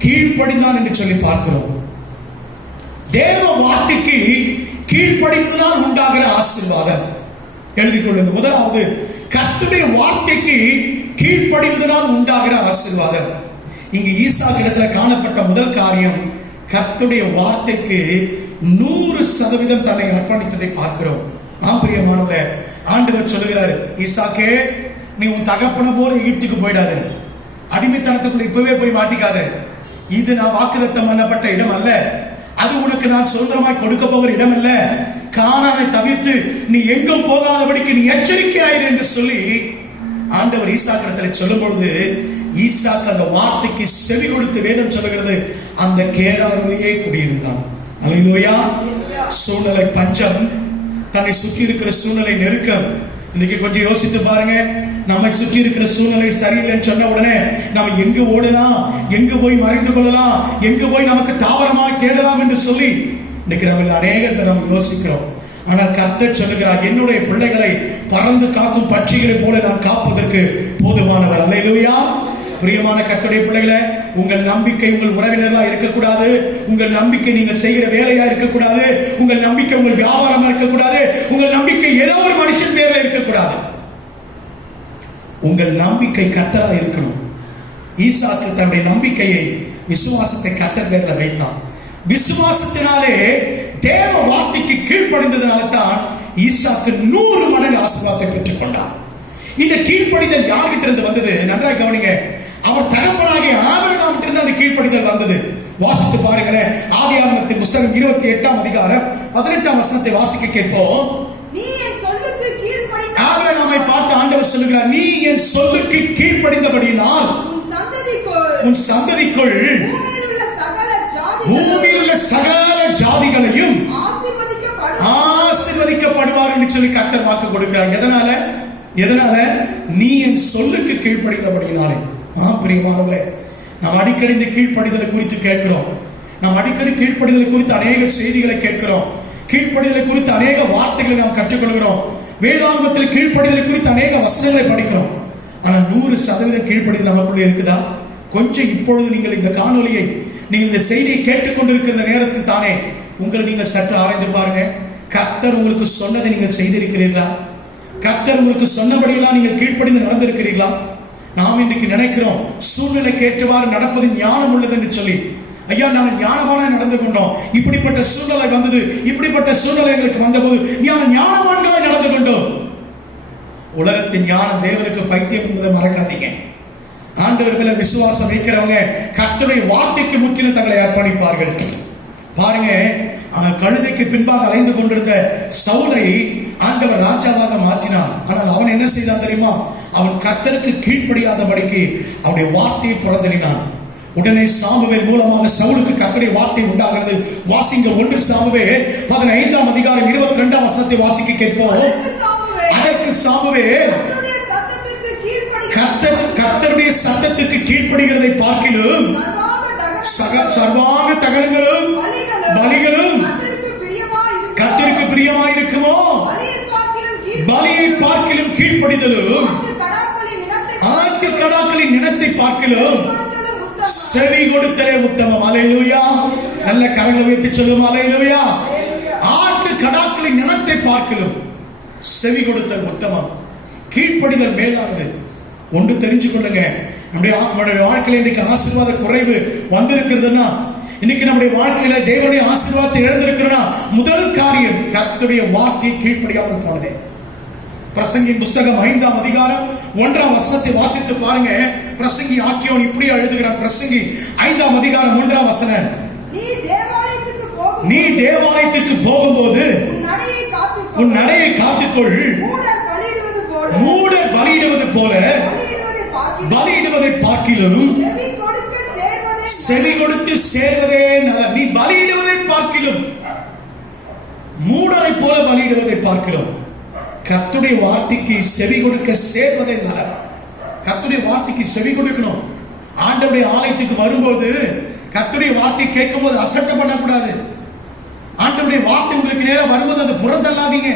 கீழ்ப்படிந்தான் என்று சொல்லி பார்க்கிறோம். தேவ வார்த்தைக்கு கீழ்ப்படிவதனால் உண்டாகிற ஆசீர்வாதம். எழுதிக் கொள்ளுங்கள். முதலாவது, கர்த்தருடைய வார்த்தைக்கு கீழ்ப்படிவதனால் உண்டாகிற ஆசீர்வாதம். இங்கு ஈசாக்கு இடத்துல காணப்பட்ட முதல் காரியம், கர்த்தருடைய வார்த்தைக்கு 100% தன்னை அர்ப்பணித்ததை பார்க்கிறோம். பிரியமானவர்களே, ஆண்டவர் சொல்லுகிறார், ஈசாக்கே, நீ உன் தகப்பன போல எகிப்துக்கு போயிடாது. அடிமைத்தனத்துக்குள்ள இப்பவே போய் மாட்டிக்காத. இது நான் வாக்குத்தத்தம் பண்ணப்பட்ட இடம் அல்ல. அது உனக்கு நான் சுதந்திரமாய் கொடுக்க போகிற இடம் அல்ல. கானானை தவிர்த்து நீ எங்கும் போகாதபடிக்கு நீ எச்சரிக்கையாயிரு என்று சொல்லி ஆண்டவர் ஈசாக்கிடத்துல சொல்லும் பொழுது, ஈசாக்கு அந்த வார்த்தைக்கு செவி கொடுத்து வேதம் சொல்லுகிறது, அந்த கேராரிலேயே குடியிருந்தான். அல்லேலூயா. சூழ்நிலை பஞ்சம், தன்னை சுற்றி இருக்கிற சூழ்நிலை நெருக்கம். இன்னைக்கு கொஞ்சம் யோசித்து பாருங்க. நம்மை சுற்றி இருக்கிற சூழ்நிலை சரியில்லைன்னு சொன்ன உடனே நம்ம எங்க ஓடலாம், எங்க போய் மறைந்து கொள்ளலாம், எங்க போய் நமக்கு தாவரமாய் தேடலாம் என்று சொல்லி இன்னைக்கு நம்ம அநேகத்தை நம்ம யோசிக்கிறோம். ஆனால் கர்த்தர் சொல்லுகிறார், என்னுடைய பிள்ளைகளை பறந்து காக்கும் பட்சிகளை போல நான் காப்பதற்கு போதுமானவர். அல்லேலூயா. பிரியமான கர்த்தருடைய பிள்ளைகளே, உங்கள் நம்பிக்கை உங்கள் உறவினர்களா இருக்கக்கூடாது. உங்கள் நம்பிக்கை நீங்கள் செய்கிற வேலையா இருக்கக்கூடாது. உங்கள் நம்பிக்கை உங்கள் வியாபாரமா இருக்கக்கூடாது. உங்கள் நம்பிக்கை ஏதோ ஒரு மனுஷன் பேர்ல இருக்கக்கூடாது. உங்கள் நம்பிக்கை கர்த்தரா இருக்கணும். ஈசாக்கு தன்னுடைய நம்பிக்கையை விசுவாசத்தை கர்த்தர் பேர்ல வைத்தான். விசுவாசத்தினாலே தேவ வார்த்தைக்கு கீழ்ப்படிந்ததனால தான் ஈசாக்கு 100 மடங்கு ஆசீர்வாதத்தை பெற்றுக் கொண்டார். இந்த கீழ்ப்படிதல் யார்கிட்ட இருந்து வந்தது? நன்றாக கவனிங்க. அவர் தகப்பனாகிய ஆபிரகாமிட்ட இருந்து அந்த கீழ்ப்படிதல் வந்தது. வாசித்து பாருங்களேன். ஆதியாகமத்தின் புத்தகம் 28ஆம் அதிகாரம் 18ஆம் வசனத்தை வாசிக்க கேட்போம். நீ என் சொல்லுக்கு கீழ்ப்படிந்த ஆபிரகாமை பார்த்து ஆண்டவர் சொல்லுகிறார், நீ என் சொல்லுக்கு கீழ்ப்படிந்தபடியினால் உன் சந்ததிக்குள் பூமியில் உள்ள சகல ஜாதிகளையும் ஆசீர்வதிக்கப்படுவார் என்று சொல்லி கர்த்தர் வாக்கு கொடுக்கிறார். எதனால? நீ என் சொல்லுக்கு கீழ்ப்படிந்தபடியினாலே. பிரியமானவர்களே, நாம் அடிக்கடி இந்த கீழ்ப்படிதலை குறித்து கேட்கிறோம். நாம் அடிக்கடி கீழ்ப்படிதலை குறித்து அநேக செய்திகளை கேட்கிறோம். கீழ்ப்படிதலை குறித்து அநேக வார்த்தைகளை நாம் கற்றுக்கொள்கிறோம். வேதாகமத்தில் கீழ்ப்படிதலை குறித்து அநேக வசனங்களை படிக்கிறோம். ஆனா 100% கீழ்ப்படிதல் நமக்குள்ளே இருக்குதா? கொஞ்சம் இப்பொழுது நீங்கள் இந்த காணொலியை, நீங்கள் இந்த செய்தியை கேட்டுக்கொண்டிருக்கிற இந்த நேரத்தில் தானே உங்களை நீங்கள் சற்று ஆராய்ந்து பாருங்க. கர்த்தர் உங்களுக்கு சொன்னதை நீங்கள் செய்திருக்கிறீர்களா? கர்த்தர் உங்களுக்கு சொன்னபடியெல்லாம் நீங்கள் கீழ்ப்படிந்து நடந்திருக்கிறீர்களா? நாம் இன்றைக்கு நினைக்கிறோம் சூழ்நிலைக்கு ஏற்றவாறு நடப்பது ஞானம் உள்ளது என்று சொல்லி. ஐயா, நாங்கள் ஞானமான நடந்து கொண்டோம். இப்படிப்பட்ட சூழ்நிலை வந்தது, இப்படிப்பட்ட சூழ்நிலை எங்களுக்கு வந்தபோது நாங்கள் ஞானவான்களாய் நடந்து கொண்டோம். உலகத்தின் ஞானம் தேவனுக்கு பைத்தியம் என்பதை மறக்காதீங்க. ஆண்டவர் மேல விசுவாசம் வைக்கிறவங்க கர்த்தருடைய வார்த்தைக்கு முற்றிலும் தங்களை அர்ப்பணிப்பார்கள். பாருங்க, அவன் கழுதைக்கு பின்பாக அலைந்து கொண்டிருந்த சவுலை ஆண்டவர் ராஜாவாக மாற்றினான். ஆனால் அவன் என்ன செய்தான் தெரியுமா? அவன் கர்த்தருக்கு கீழ்ப்படியாதபடிக்கு அவனுடைய வார்த்தையை புறந்தள்ளினான். உடனே சாமுவேல் மூலமாக சவுலுக்கு கர்த்தருடைய வார்த்தை உண்டாகிறது. வாசிங்க 1 சாமுவேல் 15ஆம் அதிகாரம் 22ஆம் வசனத்தை வாசிக்க கேட்போம். அதற்கு சாமுவேல் கர்த்தருடைய சத்தத்துக்கு கீழ்ப்படுகிறதை பார்க்கிலும் சர்வாங்க தகனங்களும் பலிகளும் கர்த்தருக்கு பிரியமாயிருக்குமோ? பலியை பார்க்கிலும் கீழ்ப்படிதலும் ஆட்டு கடாக்களின் நினத்தை பார்க்கிலும் செவி கொடுத்தலே உத்தமம். அல்லேலூயா. நல்ல கரங்களை வைத்து சொல்லும் அல்லேலூயா. ஆட்டு கடாக்களின் நினத்தை பார்க்கிலும் செவி கொடுத்தல் உத்தமம். கீழ்ப்படிதல் மேலானது. ஒன்று தெரிஞ்சு கொள்ளுங்க, நம்முடைய வாழ்க்கையில இன்னைக்கு ஆசீர்வாத குறைவு வந்திருக்கிறதுனா, இன்னைக்கு நம்முடைய வாழ்க்கையில தேவனுடைய ஆசீர்வாதத்தை இழந்திருக்கிறோம்னா, முதல் காரியம் கர்த்தருடைய வார்த்தையை கீழ்ப்படியாமல் போனதே. பிரசங்கியின் புத்தகம் 5ஆம் அதிகாரம் 1ஆம் வசனத்தை வாசித்து பாருங்க. பிரசங்கி ஆக்கியோன் இப்படி எழுதுகிறார். பிரசங்கி 5ஆம் அதிகாரம் 1ஆம் வசனம். நீ தேவாலயத்துக்கு போகும்போது உன் நடையை காத்துக்கொள். மூடர் பலியிடுவது போல பலியிடுவதை பார்க்கிலும் செவி கொடுத்து சேர்வதே நலம். நீ பலியிடுவதை பார்க்கிலும், மூடரை போல பலியிடுவதை பார்க்கிறோம். கர்த்தருடைய வார்த்தைக்கு செவி கொடுக்க சேர்வதே நலம். கர்த்தருடைய வார்த்தைக்கு செவி கொடுக்கணும். ஆண்டவருடைய ஆலயத்துக்கு வரும்போது கர்த்தருடைய வார்த்தை கேட்கும் போது அசட்டை பண்ணக்கூடாது. ஆண்டவருடைய வார்த்தை உங்களுக்கு நேரம் வரும்போது அது புறந்தள்ளாதீங்க.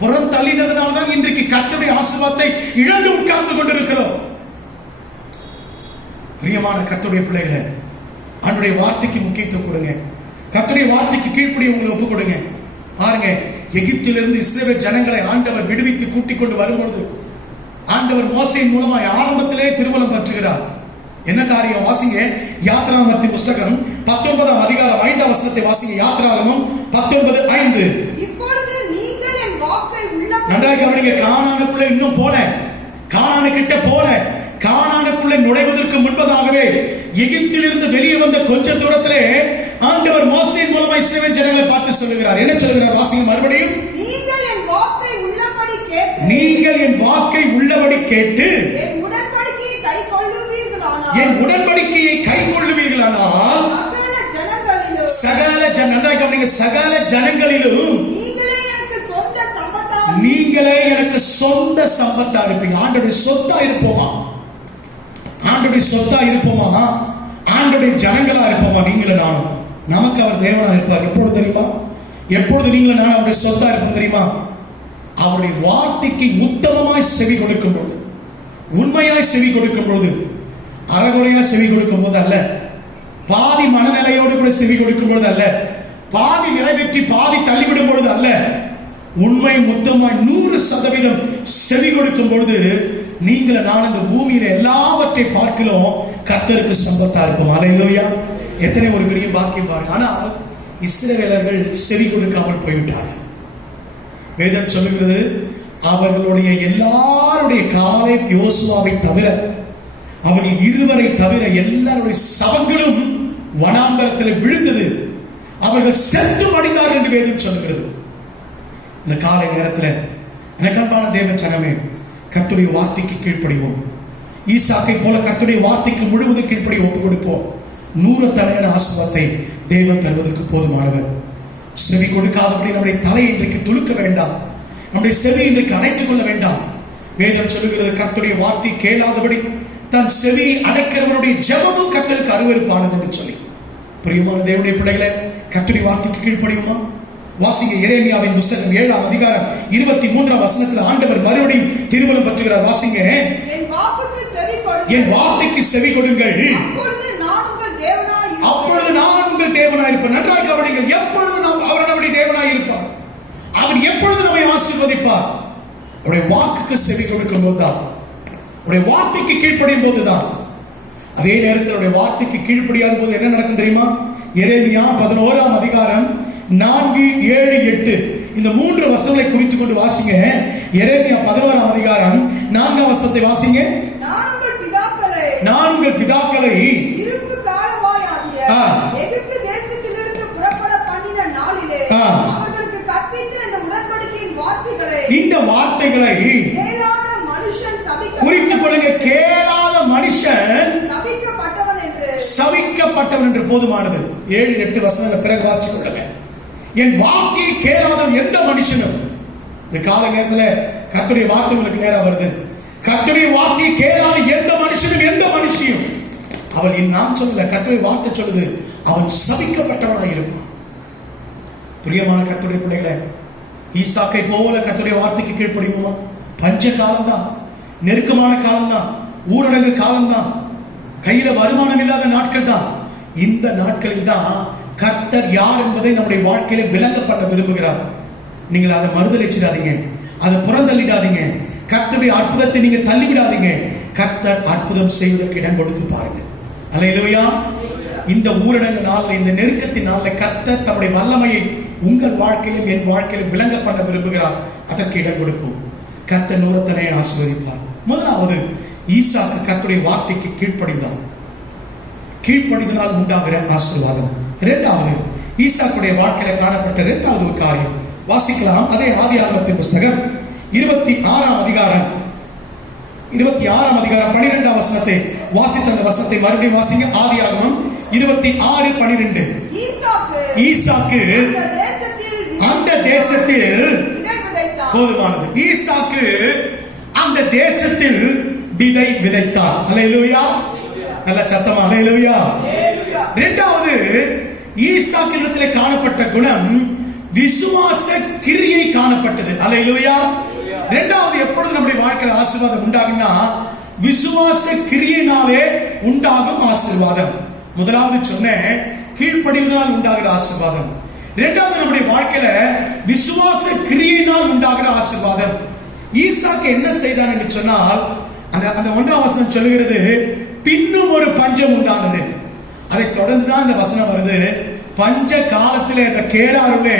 புறம் தள்ளினதுனால்தான் இன்றைக்கு கர்த்தருடைய ஆசீர்வாதத்தை இழந்து உட்கார்ந்து கொண்டிருக்கிறோம். பிரியமான கர்த்தருடைய பிள்ளைகளே, ஆண்டவருடைய வார்த்தைக்கு முக்கியத்துவம் கொடுங்க. கர்த்தருடைய வார்த்தைக்கு கீழ்ப்படி உங்களை ஒப்புக் கொடுங்க. பாருங்க, எகிப்திலிருந்து இஸ்ரவேல் ஜனங்களை ஆண்டவர் விடுவித்து கூட்டிக் கொண்டு வரும்பொழுது ஆண்டவர் மோசேயின் மூலமாய் ஆரம்பத்திலே திருமணம் பற்றுகிறார். என்ன காரியம்? வாசிங்க யாத்ராகமத்தின் புத்தகம் 19ஆம் அதிகாரம் 5ஆம் வசனத்தை வாசிங்க. யாத்ராகமம் 19:5. நன்றாக கவனிங்க. கானானுக்குள்ளே இன்னும் போல, கானானு கிட்ட போல, கானானுக்குள்ளே நுழைவதற்கு முன்பதாகவே எகிப்திலிருந்து வெளியே வந்த கொஞ்ச தூரத்திலே ஆண்டவர் மோசேயின் மூலமாக இஸ்ரவேல் ஜனங்களை பார்த்து சொல்லுகிறார். என்ன சொல்லுகிறார்? வாசிங்க மறுபடியும். நீங்கள் என் வாக்கை உள்ளபடி கேட்டு என் உடன்படிக்கையை கைக்கொள்ளுவீர்களானால் சகல ஜனங்களிலும் நீங்களே எனக்கு சொந்த சம்பத்தா இருப்பீங்க. ஆண்டோடைய சொத்தா இருப்போமா? ஆண்டோடைய சொத்தா இருப்போமா? ஆண்டோடைய ஜனங்களா இருப்போமா? நீங்களும் நானும். நமக்கு அவர் தேவனா இருப்பார். எப்பொழுது தெரியுமா? எப்பொழுது நீங்களும் நானும் அவருடைய சொத்தா இருப்போம் தெரியுமா? அவருடைய வார்த்தைக்கு உத்தமமாய் செவி கொடுக்கும் பொழுது, உண்மையாய் செவி கொடுக்கும் பொழுது, அறகுறையா செவி கொடுக்கும் போது அல்ல, பாதி மனநிலையோடு கூட செவி கொடுக்கும் பொழுது அல்ல, பாதி நிறைவேற்றி பாதி தள்ளிவிடும் பொழுது அல்ல, உண்மை மொத்தமாய் 100% செவி கொடுக்கும் பொழுது நீங்கள் நான் இந்த பூமியில எல்லாவற்றை பார்க்கிறோம் கர்த்தருக்கு சம்பத்தா இருப்போம். அல்லேலூயா. எத்தனை ஒரு பெரிய பாக்கியம் பாருங்க. ஆனால் இஸ்ரவேலர்கள் செவி கொடுக்காமல் போய்விட்டார்கள். வேதம் சொல்லுகிறது, அவர்களுடைய எல்லாருடைய காலை யோசுவாவை தவிர, அவர்கள் இருவரை தவிர எல்லாருடைய சவங்களும் வனாந்தரத்தில் விழுந்தது. அவர்கள் செத்து மடிந்தார்கள் என்று வேதம் சொல்லுகிறது. இந்த காலை நேரத்தில் எனக்கு அன்பான தேவ ஜனமே, கர்த்தருடைய வார்த்தைக்கு கீழ்ப்படிவோம். ஈசாக்கை போல கர்த்தருடைய வார்த்தைக்கு முழுவதும் கீழ்ப்படி ஒப்புக் கொடுப்போம். 100 தலையான ஆசீர்வாதத்தை தேவன் தருவதற்கு போதுமானவர். செவி கொடுக்காதபடி நம்முடைய தலை இன்றைக்கு துளுக்க வேண்டாம், நம்முடைய செவி இன்றைக்கு அடைத்துக் கொள்ள வேண்டாம். வேதம் சொல்லுகிறது, கர்த்தருடைய வார்த்தை கேளாதபடி தன் செவி அடைக்கிறவனுடைய ஜெபமும் கர்த்தருக்கு அருவருப்பானது என்று சொல்லி. பிரியமான தேவனுடைய பிள்ளைகளை, கர்த்தருடைய வார்த்தைக்கு கீழ்ப்படியுமா? வாசிங்க எரேமியாவின் புத்தகம் 7ஆம் அதிகாரம் 23ஆம் வசனத்தில் ஆண்டவர் மறுபடியும் திருவலம் பற்றுகிறார். வாசிங்க, என் வாக்குக்கு செவி கொடுங்கள், என் வார்த்தைக்கு செவி கொடுங்கள், அப்பொழுது நான் உங்கள் தேவனாய் இருப்பேன். அப்பொழுது நான் உங்கள் தேவனாய் இருப்பேன். நன்றாக கவனிங்கள், எப்பொழுது அவர் நம்முடைய தேவனாய் இருப்பார், அவர் எப்பொழுது நம்மை ஆசீர்வதிப்பார்? அவருடைய வாக்குக்கு செவி கொடுக்கும் போதுதான், அவருடைய வார்த்தைக்கு கீழ்ப்படியும் போதுதான். அதே நேரத்தில் அவருடைய வார்த்தைக்கு கீழ்ப்படியாத போது என்ன நடக்கும் தெரியுமா? எரேமியா 11ஆம் அதிகாரம் 4, 7, 8 இந்த 3 வசனங்களை குறித்துக் கொண்டு வாசிங்க. எரேமியா 11ஆம் அதிகாரம் 4ஆம் வசனத்தை வாசிங்க. நான் உங்கள் பிதாக்களை இருப்பு காலமாய் ஆகிய எகிப்து தேசத்திலிருந்து புறப்பட பண்ணின நாளிலே அவர்களுக்கு கற்பித்த இந்த உடன்படிக்கையின் வார்த்தைகளை, இந்த வார்த்தைகளை கேளாத மனுஷன் குறித்துக் கொள்ளுங்க. கேளாத மனுஷன் சபிக்கப்பட்டவன் என்று போதுமானது. 7, 8 வசனங்களை பிறகு வாசித்துக் கொள்ளுங்க. என் வார்த்தையை கேளாத எந்த மனுஷனும், இந்த கால நேரத்தில் கர்த்தருடைய வார்த்தை உங்களுக்கு நேரா வருது. கர்த்தருடைய வார்த்தையை கேளாத எந்த மனுஷனும் எந்த மனுஷியும், அவன் நான் சொல்லல, கர்த்தருடைய வார்த்தை சொல்லுது, அவன் சபிக்கப்பட்டவனாக இருப்பான். பிரியமான கர்த்தருடைய பிள்ளைகளை, ஈசாக்கை போல கர்த்தருடைய வார்த்தைக்கு கீழ்ப்படியுமா? பஞ்ச காலம்தான், நெருக்கமான காலம்தான், ஊரடங்கு காலம்தான், கையில வருமானம் இல்லாத நாட்கள் தான். இந்த நாட்களில் தான் கர்த்தர் யார் என்பதை நம்முடைய வாழ்க்கையில விளங்க பண்ண விரும்புகிறார். நீங்கள் அதை மறுதலிச்சிடாதீங்க, அதை புறந்தள்ளிடாதீங்க. கர்த்தருடைய அற்புதத்தை நீங்க தள்ளிவிடாதீங்க. கர்த்தர் அற்புதம் செய்வதற்கு இடம் கொடுத்து பாருங்க. அல்லேலூயா. இந்த ஊரடங்கு நாளில், இந்த நெருக்கத்தின் நாளில் கர்த்தர் தம்முடைய வல்லமையை உங்கள் வாழ்க்கையிலும் என் வாழ்க்கையிலும் விளங்க பண்ண விரும்புகிறார். அதற்கு இடம் கொடுப்போம். கர்த்தர் 100 தலையை ஆசீர்வதிப்பார். முதலாவது, ஈசாக்கு கர்த்தருடைய வார்த்தைக்கு கீழ்ப்படிந்தான். கீழ்ப்படிதனால் உண்டாகிற ஆசீர்வாதம். இரண்டாவது, ஈசாக்குடைய வாழ்க்கையில காணப்பட்ட இரண்டாவது ஒரு காரியம் வாசிக்கலாம். அதே ஆதியாகமத்தின் புத்தகம் 26ஆம் அதிகாரம் 12ஆம் வசனத்தை வாசித்த அந்த வசனத்தை மறுபடியும் வாசிங்க. ஆதியாகமம் 26:12. ஈசாக்கு அந்த தேசத்தில் போதுமானது. ஈசாக்கு அந்த தேசத்தில் விதை விதைத்தார். அல்லேலூயா. நல்ல சத்தமா அல்லேலூயா. இரண்டாவது, ஈசாக்கிடத்திலே காணப்பட்ட குணம் விசுவாச கிரியை காணப்பட்டது. அல்லேலூயா. இரண்டாவது, எப்பொழுது நம்முடைய வாழ்க்கையில் ஆசீர்வாதம் உண்டாகும்னா விசுவாச கிரியினாலே உண்டாகும் ஆசீர்வாதம். முதலாவது சொன்னேன், கீழ்ப்படிவதால் உண்டாகிற ஆசீர்வாதம். இரண்டாவது, நம்முடைய வாழ்க்கையில விசுவாச கிரியினால் உண்டாகிற ஆசீர்வாதம். ஈசாக்கு என்ன செய்தான் என்று சொன்னால், அந்த 1ஆம் வசனம் சொல்லுகிறது, பின்னும் ஒரு பஞ்சம் உண்டானது. அதை தொடர்ந்துதான் இந்த வசனம் வருது. பஞ்ச காலத்திலே அந்த கேராருலே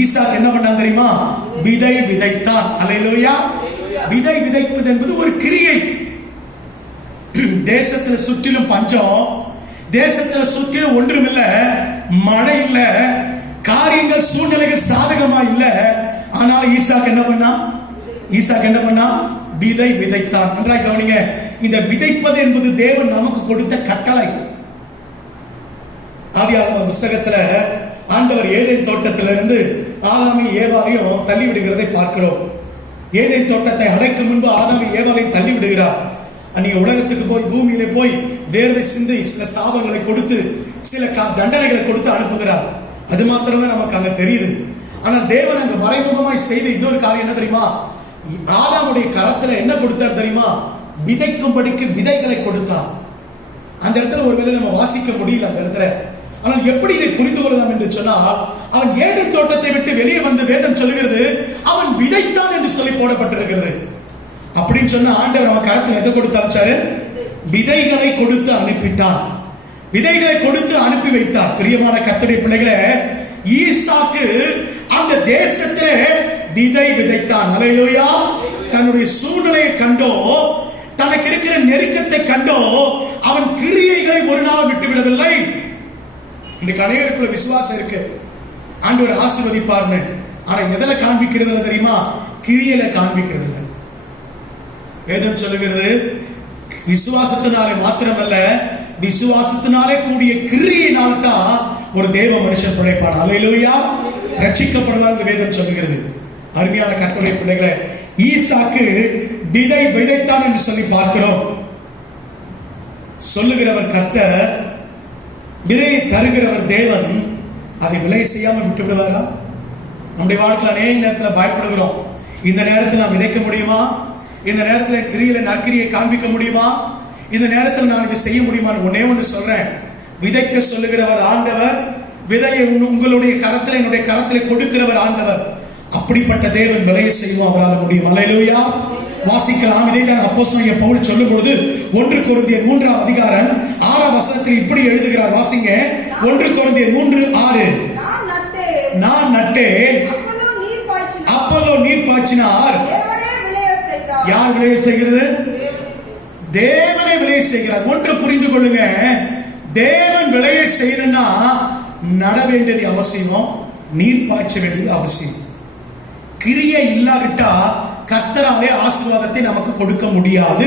ஈசாக்கு என்ன பண்ணான் தெரியுமா? விதை விதைத்தான். அல்லேலூயா. விதை விதைப்பது என்பது ஒரு கிரியை. தேசத்தில் சுற்றிலும் பஞ்சம், தேசத்தில் சுற்றிலும் ஒன்றுமில்ல, மழை இல்ல, காரியங்கள் சூழ்நிலைகள் சாதகமா இல்ல. ஆனால் ஈசாக்கு என்ன பண்ணா? விதை விதைத்தான். நன்றாய் கவனிங்க. இந்த விதைப்பது என்பது தேவன் நமக்கு கொடுத்த கட்டளை. ஆதியாகம புத்தகத்துல ஆண்டவர் ஏதேன் தோட்டத்திலிருந்து ஆதாமையும் ஏவாளையும் தள்ளி விடுகிறதை பார்க்கிறோம். ஏதேன் தோட்டத்தை அடைக்கும் முன்பு ஆதாமையும் ஏவாளையும் தள்ளி விடுகிறார். அன்னைய உலகத்துக்கு போய் பூமியிலே போய் வேர்வை சிந்தி சில சாபங்களை கொடுத்து சில தண்டனைகளை கொடுத்து அனுப்புகிறார். அது மாத்திரம் தான் நமக்கு அங்க தெரியுது. ஆனால் தேவன் அங்க மறைமுகமாய் செய்த இன்னொரு காரியம் என்ன தெரியுமா? ஆதாமுடைய கரத்துல என்ன கொடுத்தார் தெரியுமா? விதைக்கும்படிக்கு விதைகளை கொடுத்தார். அந்த இடத்துல ஒருவேளை நம்ம வாசிக்க முடியல அந்த இடத்துல. ஆனால் எப்படி இதை புரிந்து கொள்ளலாம் என்று சொன்னால், அவன் ஏதேன் தோட்டத்தை விட்டு வெளியே வந்து வேதம் சொல்லுகிறது அவன் விதைத்தான் என்று சொல்லி போடப்பட்டிருக்கிறது. அப்படின்னு சொன்ன ஆண்டவர் அவன் கரத்தில் எதை கொடுத்து அனுப்பிச்சாரு? விதைகளை கொடுத்து அனுப்பித்தார். விதைகளை கொடுத்து அனுப்பி வைத்தார். பிரியமான கர்த்தருடைய பிள்ளைகளே, ஈசாக்கு அந்த தேசத்திலே விதை விதைத்தான். அல்லேலூயா. தன்னுடைய சூழ்நிலையை கண்டோ, தனக்கு இருக்கிற நெருக்கத்தை கண்டோ, அவன் கிரியைகளை ஒரு நாள் விட்டு விடவில்லை. இன்னைக்கு அனைவருக்குள்ள விசுவாசம் இருக்கு, ஆண்டவர் ஆசீர்வதிப்பார்னு. ஆனா எதில காண்பிக்கிறது தெரியுமா? கிரியையில காண்பிக்கிறது இல்லை. வேதம் சொல்லுகிறது, விசுவாசத்தினாலே மாத்திரமல்ல, விசுவாசத்தினாலே கூடிய கிரியையினால தான் ஒரு தேவ மனுஷன் பிழைப்பான். அல்லேலூயா. ரட்சிக்கப்படுவார் என்று வேதம் சொல்லுகிறது. அருமையான கர்த்தருடைய பிள்ளைகளே, ஈசாக்கு விதை விதைத்தான் என்று சொல்லி பார்க்கிறோம். சொல்லுகிறவர் கர்த்தர், விதையை தருகிறவர் தேவன். அதை விலை செய்யாமல் விட்டு விடுவாரா? நம்முடைய வாழ்க்கையில் அநேக நேரத்தில் பயப்படுகிறோம். இந்த நேரத்தில் நான் விதைக்க முடியுமா? இந்த நேரத்தில் கிரியில நற்கிரியை காண்பிக்க முடியுமா? இந்த நேரத்தில் நான் இதை செய்ய முடியுமான்னு ஒன்னே ஒன்று சொல்றேன். விதைக்க சொல்லுகிறவர் ஆண்டவர், விதையை உங்களுடைய கரத்தில் என்னுடைய கரத்தில் கொடுக்கிறவர் ஆண்டவர். அப்படிப்பட்ட தேவன் விலையை செய்வோம், அவரால் முடியும். அல்லேலூயா. வாசிக்கலாம். இதை தான் அப்போஸ்தலனாகிய பவுல் சொல்லும்போது 1 கொரிந்தியர் 3ஆம் அதிகாரம் 6ஆம் வசனத்தில் இப்படி எழுதுகிறார். வாசிங்க. 1 கொரிந்தியர் 3:6. நான் நட்டேன், அப்போலோ நீர் பாய்ச்சினார். யார் விளைய செய்கிறது? தேவனே விளைய செய்கிறார். ஒன்று புரிந்து கொள்ளுங்க, தேவன் விளைய செய்யணும்னா நட வேண்டியது அவசியம், நீர் பாய்ச்ச வேண்டியது அவசியம். கிரியை இல்லாவிட்டா கர்த்தராலே ஆசீர்வாதத்தை நமக்கு கொடுக்க முடியாது.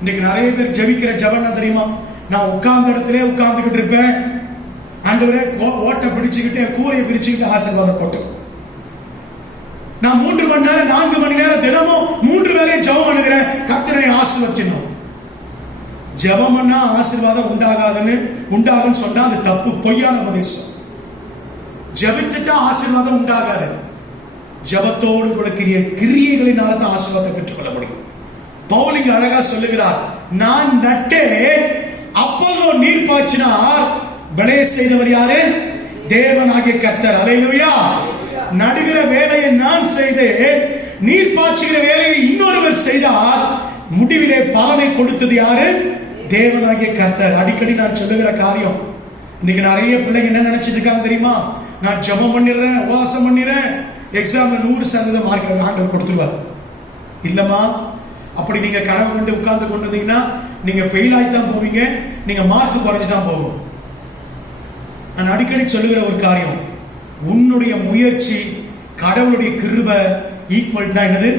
இன்னைக்கு நிறைய பேர் ஜெபிக்கிற ஜெபம் தெரியுமா? நான் உட்கார்ந்த இடத்திலே உட்கார்ந்துகிட்டு இருப்பேன், ஆண்டவரே ஓட்டை பிடிச்சுக்கிட்டு கூரையை பிரிச்சுக்கிட்டு ஆசீர்வாதம் போட்டுக்கும். நான் 3 மணி நேரம் 4 மணி நேரம் தினமும் 3 வேளையும் ஜெபம் பண்ணுகிறேன், கர்த்தரை ஆசீர்வதிக்கணும். ஜெபம் பண்ணா ஆசீர்வாதம் உண்டாகும்னு சொன்னா அது தப்பு, பொய்யான உபதேசம். ஜெபித்துட்டா ஆசீர்வாதம் உண்டாகாது. ஜெபத்தோடு கூட கிரியைகளினால தான் ஆசீர்வாதத்தை பெற்றுக்கொள்ள முடியும். பவுல் இங்க அழகா சொல்லுகிறார், நான் நட்டேன், அப்போலோ நீர் பாய்ச்சினார். விளைய செய்தவர் யாரு? தேவனாகிய கர்த்தர். அல்லேலூயா. நடுகிற வேலையை நான் செய்தேன், நீர் பாய்ச்சுகிற வேலையை இன்னொருவர் செய்தார். முடிவிலே பலனை கொடுத்தது யாரு? தேவனாகிய கர்த்தர். அடிக்கடி நான் சொல்லுகிற காரியம். இன்னைக்கு நிறைய பிள்ளைங்க என்ன நினைச்சிட்டு இருக்காங்க தெரியுமா? நான் ஜெபம் பண்ணிடுறேன், உபவாசம் பண்ணிடுறேன், எக்ஸாம்ல 100% மார்க் ஆண்டவர் கொடுத்துருவார். இல்லம்மா, அப்படி நீங்க கனவு கொண்டு உட்கார்ந்து கொண்டிருந்தீங்கன்னா நீங்க ஃபெயில் ஆகித்தான் போவீங்க, நீங்க மார்க் குறைஞ்சுதான் போகும். நான் அடிக்கடி சொல்லுகிற ஒரு காரியம், உன்னுடைய முயற்சி கடவுளுடைய கிருபை ஈக்குவல் தான் என்னது?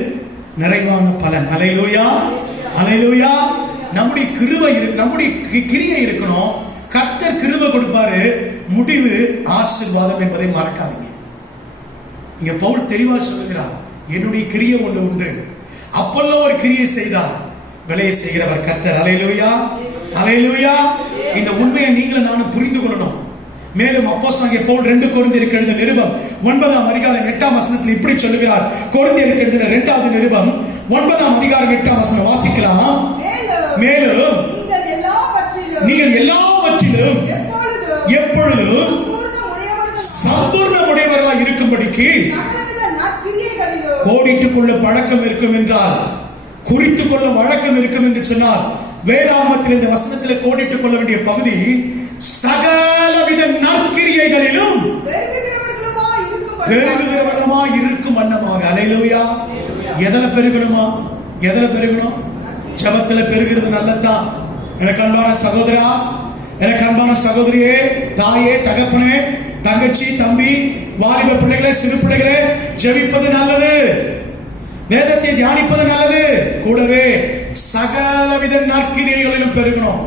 நிறைவான பலன். அல்லேலூயா. அல்லேலூயா. நம்முடைய கிருபை நம்முடைய கிரியை இருக்கணும். கர்த்தர் கிருபை கொடுப்பாரு, முடிவு ஆசீர்வாதம் என்பதை மறக்காதீங்க. இங்க பவுல் தெளிவா சொல்லுகிறார், என்னுடைய கிரியை ஒன்று உண்டு, அப்போலோ ஒரு கிரியை செய்தார், விலையை செய்கிறவர் கர்த்தர். அல்லேலூயா. அல்லேலூயா. இந்த உண்மையை நீங்களும் நானும் புரிந்து கொள்ளணும். மேலும் அப்போஸ்தலனாகிய பவுல் 2 கொரிந்தியருக்கு எழுதின நிருபம் 9ஆம் அதிகாரம் 8ஆம் வசனத்தில் இப்படி சொல்லுகிறார். கொரிந்தியருக்கு எழுதின 2வது நிருபம் 9ஆம் அதிகாரம் 8ஆம் வசனம் வாசிக்கலாம். மேலும் நீங்கள் எல்லாவற்றிலும் எப்பொழுதும் சம்பூர்ணமுடையவர்களாய் இருக்கும்படிக்கு கோடிட்டுக் கொள்ள பழக்கம் இருக்கும் என்றால், குறித்துக் கொள்ள வழக்கம் இருக்கும் என்று சொன்னால், வேதாகமத்தில் இந்த வசனத்தில் கோடிட்டுக் கொள்ள வேண்டிய பகுதி சகலவித நற்கிரியைகளிலும் பெருகுகிறவர்களா இருக்கும் வண்ணமாக. அல்லேலூயா. எதில பெருகணுமா? எதில பெருகணும்? ஜெபத்துல பெருகிறது நல்லதான். எனக்கு அன்பான சகோதரா, எனக்கு அன்பான சகோதரியே, தாயே, தகப்பனே, தங்கச்சி, தம்பி, வாலிப பிள்ளைகளே, சிறு பிள்ளைகளே, ஜெபிப்பது நல்லது, வேதத்தை தியானிப்பது நல்லது. கூடவே சகலவித நற்கிரியைகளிலும் பெருகணும்.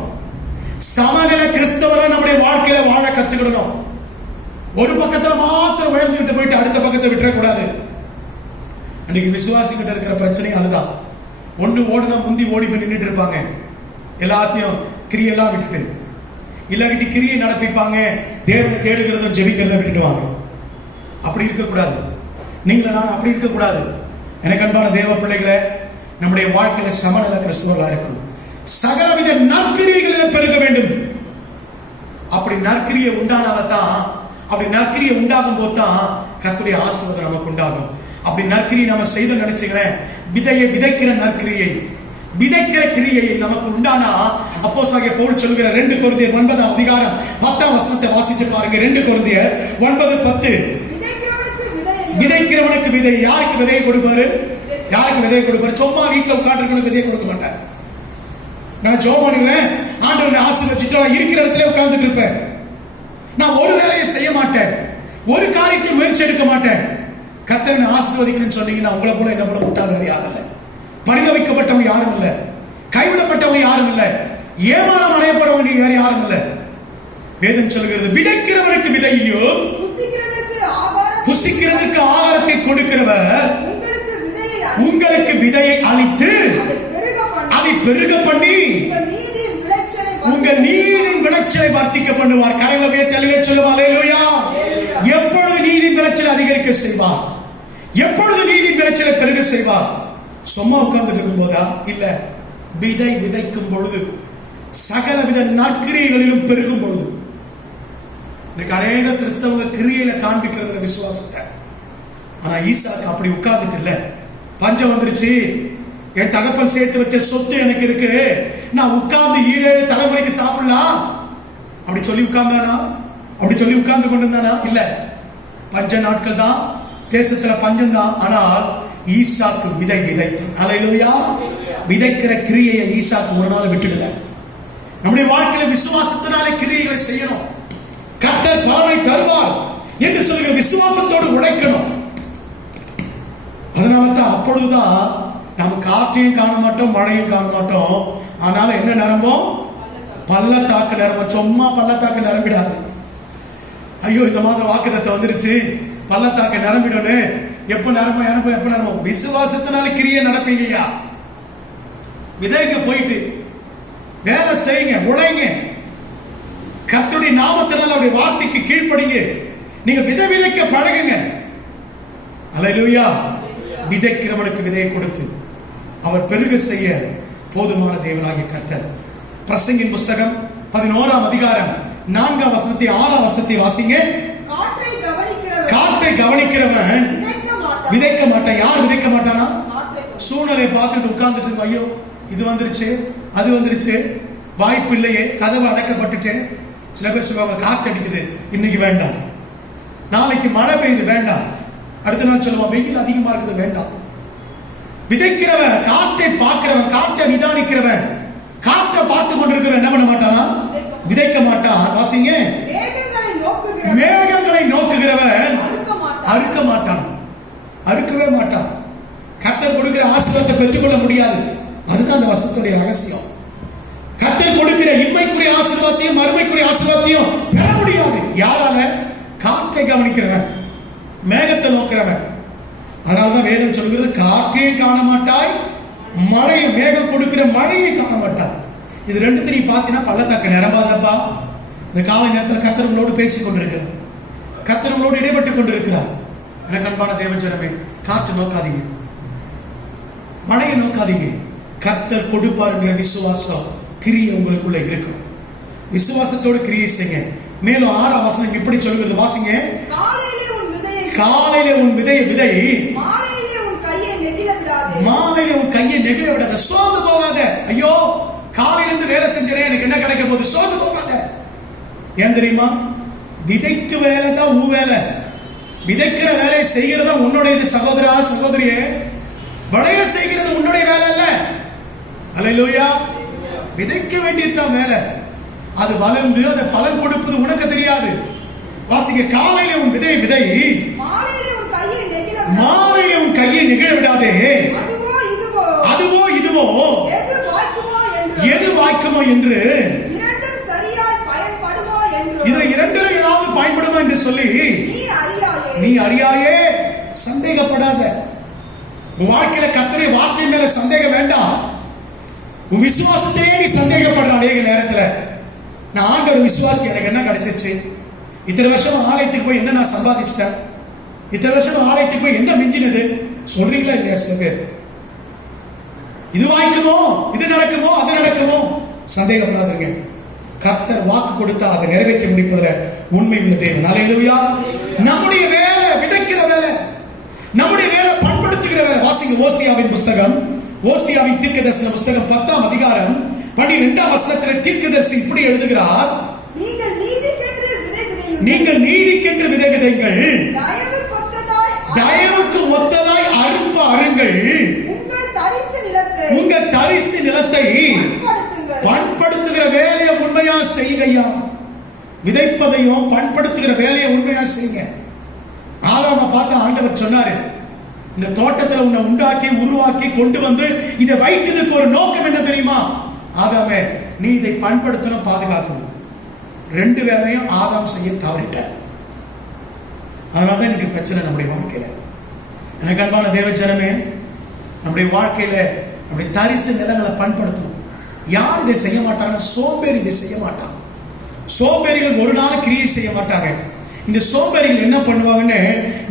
சமநில கிறிஸ்தவரை நம்முடைய வாழ்க்கையில வாழ கத்துக்கிடணும். ஒரு பக்கத்துல மாத்திரம் உயர்ந்துகிட்டு போயிட்டு அடுத்த பக்கத்தை விட்டுறக்கூடாது. அன்னைக்கு விசுவாசிக்கிட்ட இருக்கிற பிரச்சனை அதுதான். ஒன்று ஓடுனா முந்தி ஓடி போய் நின்றுட்டு இருப்பாங்க, எல்லாத்தையும் கிரியெல்லாம் விட்டுட்டு. இல்லாட்டி கிரியை நடப்பிப்பாங்க, தேவனை தேடுகிறதும் ஜெபிக்கிறத விட்டுடுவாங்க. அப்படி இருக்கக்கூடாது. நீங்கள நான் அப்படி இருக்கக்கூடாது. எனக்கு அன்பான தேவ பிள்ளைகளை, நம்முடைய வாழ்க்கையில சமநில கிறிஸ்தவர்களா இருக்கணும். சகலவித நற்கிரியைகளில் பெருக வேண்டும். அப்படி நற்கிரியை உண்டானால்தான், அப்படி நற்கிரியை உண்டாகும் போது தான் கர்த்தருடைய ஆசீர்வாதம் நமக்கு உண்டாகும். அப்படி நற்கிரியை நம்ம செய்து நினைச்சுங்களேன், விதையை விதைக்கிற நற்கிரியை, விதைக்கிற கிரியையை நமக்கு உண்டானா அப்போஸ்தலனாகிய பவுல் சொல்கிற 2 கொரிந்தியர் 9ஆம் அதிகாரம் 10ஆம் வசனத்தை வாசிச்சு பாருங்க. 2 கொரிந்தியர் 9:10. விதைக்கிறவனுக்கு விதை. யாருக்கு விதையை கொடுப்பாரு? யாருக்கு விதையை கொடுப்பாரு? சும்மா வீட்டுல உட்கார்ந்து விதையை கொடுக்க மாட்டார். நான் ஜெபம் பண்ணுவேன், ஆண்டவரை ஆசீர்வதிச்சிட்டு நான் இருக்கிற இடத்துல உட்கார்ந்துட்டு இருப்பேன். நான் ஒரு வேலையை செய்ய மாட்டேன், ஒரு காரியத்தை முயற்சி எடுக்க மாட்டேன். கர்த்தரை ஆசீர்வதிக்கணும்னு சொன்னீங்கன்னா உங்களை போல என்ன போல முட்டாள் வேற யாரும் இல்லை, பரிதவிக்கப்பட்டவங்க யாரும் இல்லை, கைவிடப்பட்டவங்க யாரும் இல்லை, ஏமாறம் அடைய போறவங்க நீங்க வேற யாரும் இல்லை. வேதம் சொல்கிறது, விதைக்கிறவனுக்கு விதையும் புசிக்கிறதுக்கு ஆகாரத்தை கொடுக்கிறவர் உங்களுக்கு விதையை அளித்து அதை பெருக பண்ணி உங்கள் நீதியின் விளைச்சலை வர்த்திக்க பண்ணுவார். கரங்களை தெளிவே சொல்லுவார், அல்லேலூயா. எப்பொழுது நீதியின் விளைச்சலை அதிகரிக்க செய்வார்? எப்பொழுது நீதியின் விளைச்சலை பெருக செய்வார்? சும்மா உட்கார்ந்து இருக்கும் போதா? இல்ல, விதை விதைக்கும் பொழுது, சகல வித நற்கிரியைகளிலும் பெருகும் பொழுது. இன்னைக்கு அநேக கிறிஸ்தவங்க கிரியையில காண்பிக்கிறதுல விசுவாசத்தை. ஆனா ஈசாக்கு அப்படி உட்கார்ந்துட்டு இல்ல. பஞ்சம் வந்துருச்சு, என் தகப்பன் சேர்த்து வச்ச சொத்து எனக்கு இருக்கு, நான் உட்கார்ந்து 7 தலைமுறைக்கு சாப்பிடலாம் அப்படி சொல்லி உட்கார்ந்தானா? அப்படி சொல்லி உட்கார்ந்து கொண்டிருந்தானா? இல்ல, பஞ்ச நாட்கள் தான், தேசத்துல பஞ்சம் தான். ஆனால் ஈசாக்கு விதை விதைத்தான். அல்லேலூயா. விதைக்கிற கிரியையை ஈசாக்கு ஒரு நாள் விட்டுடல. நம்முடைய வாழ்க்கையில விசுவாசத்தினாலே கிரியைகளை செய்யணும். கர்த்தர் பலனை தருவார் என்று சொல்கிற விசுவாசத்தோடு உழைக்கணும். அதனால தான் அப்பொழுதுதான் நம்ம காற்றையும் காண மாட்டோம், மழையும் காண மாட்டோம். ஆனால என்ன நிரம்பும்? பள்ளத்தாக்கு நிரம்பும். சும்மா பள்ளத்தாக்கு நிரம்பிடாது. ஐயோ இந்த மாதம் வாக்குத்தத்தம் வந்துருச்சு, பள்ளத்தாக்கு நிரம்பிடனே. எப்ப நிரம்பும் எப்ப நிரம்பும்? விசுவாசத்தினால கிரியை நடப்பீங்கய்யா. விதைக்க போயிட்டு வேலை செய்யுங்க, உழைங்க, கர்த்தருடைய நாமத்தினால அவருடைய வார்த்தைக்கு கீழ்ப்படிங்க. நீங்க விதை விதைக்க பழகுங்க. அல்லேலூயா. விதைக்கிறவனுக்கு விதையை கொடுத்து அவர் பெருக செய்ய போதுமான தேவனாகிய கர்த்தர். பிரசங்கின் புஸ்தகம் 11ஆம் அதிகாரம் 4ஆம் வசனத்தை 6ஆம் வசனத்தை வாசிங்க. காற்றை கவனிக்கிறவன் விதைக்க மாட்டான். யார் விதைக்க மாட்டானா? சூழ்நிலை பார்த்துட்டு உட்கார்ந்துட்டு, ஐயோ இது வந்துருச்சு, அது வந்துருச்சு, வாய்ப்பு இல்லையே, கதவு அடைக்கப்பட்டுட்டே. சில பேர் சொல்லுவாங்க, காற்று அடிக்குது இன்னைக்கு வேண்டாம், நாளைக்கு மழை பெய்யுது வேண்டாம், அடுத்த நாள் சொல்லுவான் வெயில் அதிகமா இருக்குது வேண்டாம். விதைக்கிறவன், காற்றை பார்க்கிறவன், காற்றை நிதானிக்கிறவன், காற்றை பார்த்து கொண்டிருக்கிறவன் என்ன பண்ண மாட்டானா? விதைக்க மாட்டான். வாசிங்க. மேகங்களை நோக்குகிறவன் அறுக்க மாட்டான். அறுக்கவே மாட்டான். கர்த்தர் கொடுக்கிற ஆசீர்வாதத்தை பெற்றுக்கொள்ள முடியாது. அதுதான் அந்த வசனத்துடைய ரகசியம். கர்த்தர் கொடுக்கிற இன்மைக்குரிய ஆசீர்வாதத்தையும் மறுமைக்குரிய ஆசீர்வாதத்தையும் பெற முடியாது. யாரால? காற்றை கவனிக்கிறவன், மேகத்தை நோக்கிறவன். அதனாலதான் வேதம் சொல்கிறது, காற்றையே காண மாட்டாய், மழையை, மேகம் கொடுக்கிற மழையை காண மாட்டாய். இது ரெண்டுத்தையும் பார்த்தீங்கன்னா பள்ளத்தாக்கு நிரம்பாதப்பா. இந்த காலை நேரத்தில் கர்த்தர் உங்களோடு பேசிக் கொண்டிருக்கிறார், கர்த்தர் உங்களோடு இடைப்பட்டு கொண்டிருக்கிறார். எனக்கு அன்பான தேவஜனமே, காற்று நோக்காதீங்க, மழையை நோக்காதீங்க. கர்த்தர் கொடுப்பாருங்கிற விசுவாசம் கிரியை உங்களுக்குள்ள இருக்கும். விசுவாசத்தோடு கிரியை செய்யுங்க. மேலும் 6ஆம் வசனம் இப்படி சொல்கிறது, வாசிங்க. காலையிலே உன் விதையை விதை, மாலையிலே உன் கையை நெகிழ விடாத. சோர்ந்து போகாத. ஐயோ காலையிலிருந்து வேலை செஞ்சேன், எனக்கு என்ன கிடைக்க போகுது? சோர்ந்து போகாத. ஏன் தெரியுமா? விதைக்கு வேலை தான் உன் வேலை. விதைக்கிற வேலையை செய்கிறதா உன்னுடையது சகோதரா, சகோதரியே. விளைய செய்கிறது உன்னுடைய வேலை அல்ல. அல்லேலூயா. விதைக்க வேண்டியதுதான் வேலை. அது வளர்ந்து அதை பலன் கொடுப்பது உனக்கு தெரியாது. வாசிங்க. காலையிலே உன் விதை விதை, மாலையிலே உன் கையை நெகிழ விடாதே. அதுவோ இதுவோ எது வாய்க்குமோ என்று, இதுல இரண்டுல ஏதாவது பயன்படுமா என்று சொல்லி நீ அறியாயே. சந்தேகப்படாத. உன் வாழ்க்கையில கர்த்தருடைய வார்த்தை மேல சந்தேகம் வேண்டாம். உன் விசுவாசத்தையே நீ சந்தேகப்படுற அநேக நேரத்துல. நான் ஆண்டவர் விசுவாசி, எனக்கு என்ன கிடைச்சிருச்சு? இத்தனை வருஷம் ஆலயத்துக்கு போய் என்ன நான் சம்பாதிச்சிட்டேன்? இத்தனை வருஷம் ஆலயத்துக்கு போய் என்ன மிஞ்சினது சொல்றீங்களா இல்லையா? சில பேர் இது வாய்க்குமோ, இது நடக்குமோ, அது நடக்குமோ. சந்தேகப்படாதீங்க. கர்த்தர் வாக்கு கொடுத்தா அதை நிறைவேற்றி முடிப்பதில் உண்மை உள்ள தேவன். அல்லேலூயா. நம்முடைய வேலை விதைக்கிற வேலை, நம்முடைய வேலை பண்படுத்துகிற வேலை. வாசிங்க. வாசிங்க ஓசியாவின் புஸ்தகம், ஓசியாவின் தீர்க்கதரிசன புஸ்தகம் 10ஆம் அதிகாரம் 12ஆம் வசனத்திலே தீர்க்கதரிசி இப்படி எழுதுகிறார், நீங்கள் நீதிக்கென்று விதை விதைங்கள், தயவுக்கு ஒத்ததாய் அறுப்பு அருங்கள், உங்கள் தரிசு நிலத்தை பண்படுத்துகிற வேலையை உண்மையா செய்யுங்கய்யா. விதைப்பதையும் பண்படுத்துகிற வேலையை உண்மையா செய்யுங்க. ஆதாம பார்த்து ஆண்டவர் சொன்னாரு, இந்த தோட்டத்தில் உன்னை உண்டாக்கி உருவாக்கி கொண்டு வந்து இதை வைக்கிறதுக்கு ஒரு நோக்கம் என்ன தெரியுமா? ஆதாமே, நீ இதை பண்படுத்தணும், பாதுகாக்கணும். ரெண்டு வேலையும் ஆதாம் செய்ய தவறிட்டார். அதனாலதான் இன்னைக்கு பிரச்சனை நம்முடைய வாழ்க்கையில. எனக்கு அன்பான தேவஜனமே, நம்முடைய வாழ்க்கையில நம்முடைய தரிசு நிலங்களை பண்படுத்தணும். யார் இதை செய்ய மாட்டாங்க? சோம்பேறி இதை செய்ய மாட்டாங்க. சோம்பேறிகள் ஒரு நாள் கிரியை செய்ய மாட்டாங்க. இந்த சோம்பேறிகள் என்ன பண்ணுவாங்கன்னு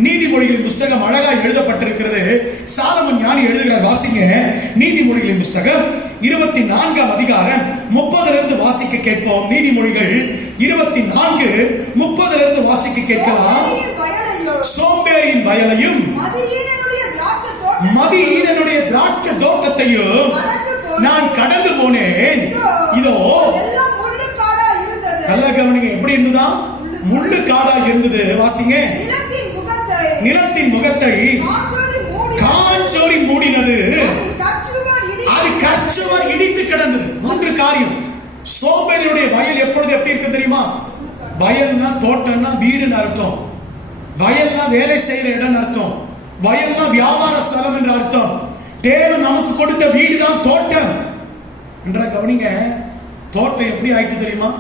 நீதிமொழிகளின் புஸ்தகம் அழகா எழுதப்பட்டிருக்கிறது. சாலமன் ஞானி எழுதுகிறார், வாசிங்க. நீதிமொழிகளின் புஸ்தகம் 24ஆம் அதிகாரம் 30 வாசிக்க கேட்போம். நீதிமொழிகள் 24:30 வாசிக்க கேட்கலாம். சோம்பேறியின் வயலையும் மதியீனனுடைய திராட்சை தோட்டத்தையும் நான் கடந்து போனேன். இதோ நல்ல கவனிங்க, எப்படி இருந்ததா? முள்ளு காடா இருந்தது. வாசிங்க. நிலத்தின் முகத்தை காஞ்சோரி மூடினது, அது கச்சுவர் இடிந்து கிடந்தது. 3 காரியம். சோம்பேறியுடைய வயல் எப்பொழுது எப்படி இருக்கு தெரியுமா? வயல்னா தோட்டம்னா வீடுன்னு அர்த்தம். வயல்னா வேலை செய்யற இடம் அர்த்தம். வயல்னா வியாபார ஸ்தலம் என்று அர்த்தம். தேவன் நமக்கு கொடுத்த வீடு தான் தோட்டம் என்ற கவனிங்க. தோட்டம் எப்படி ஆயிட்டு தெரியுமா?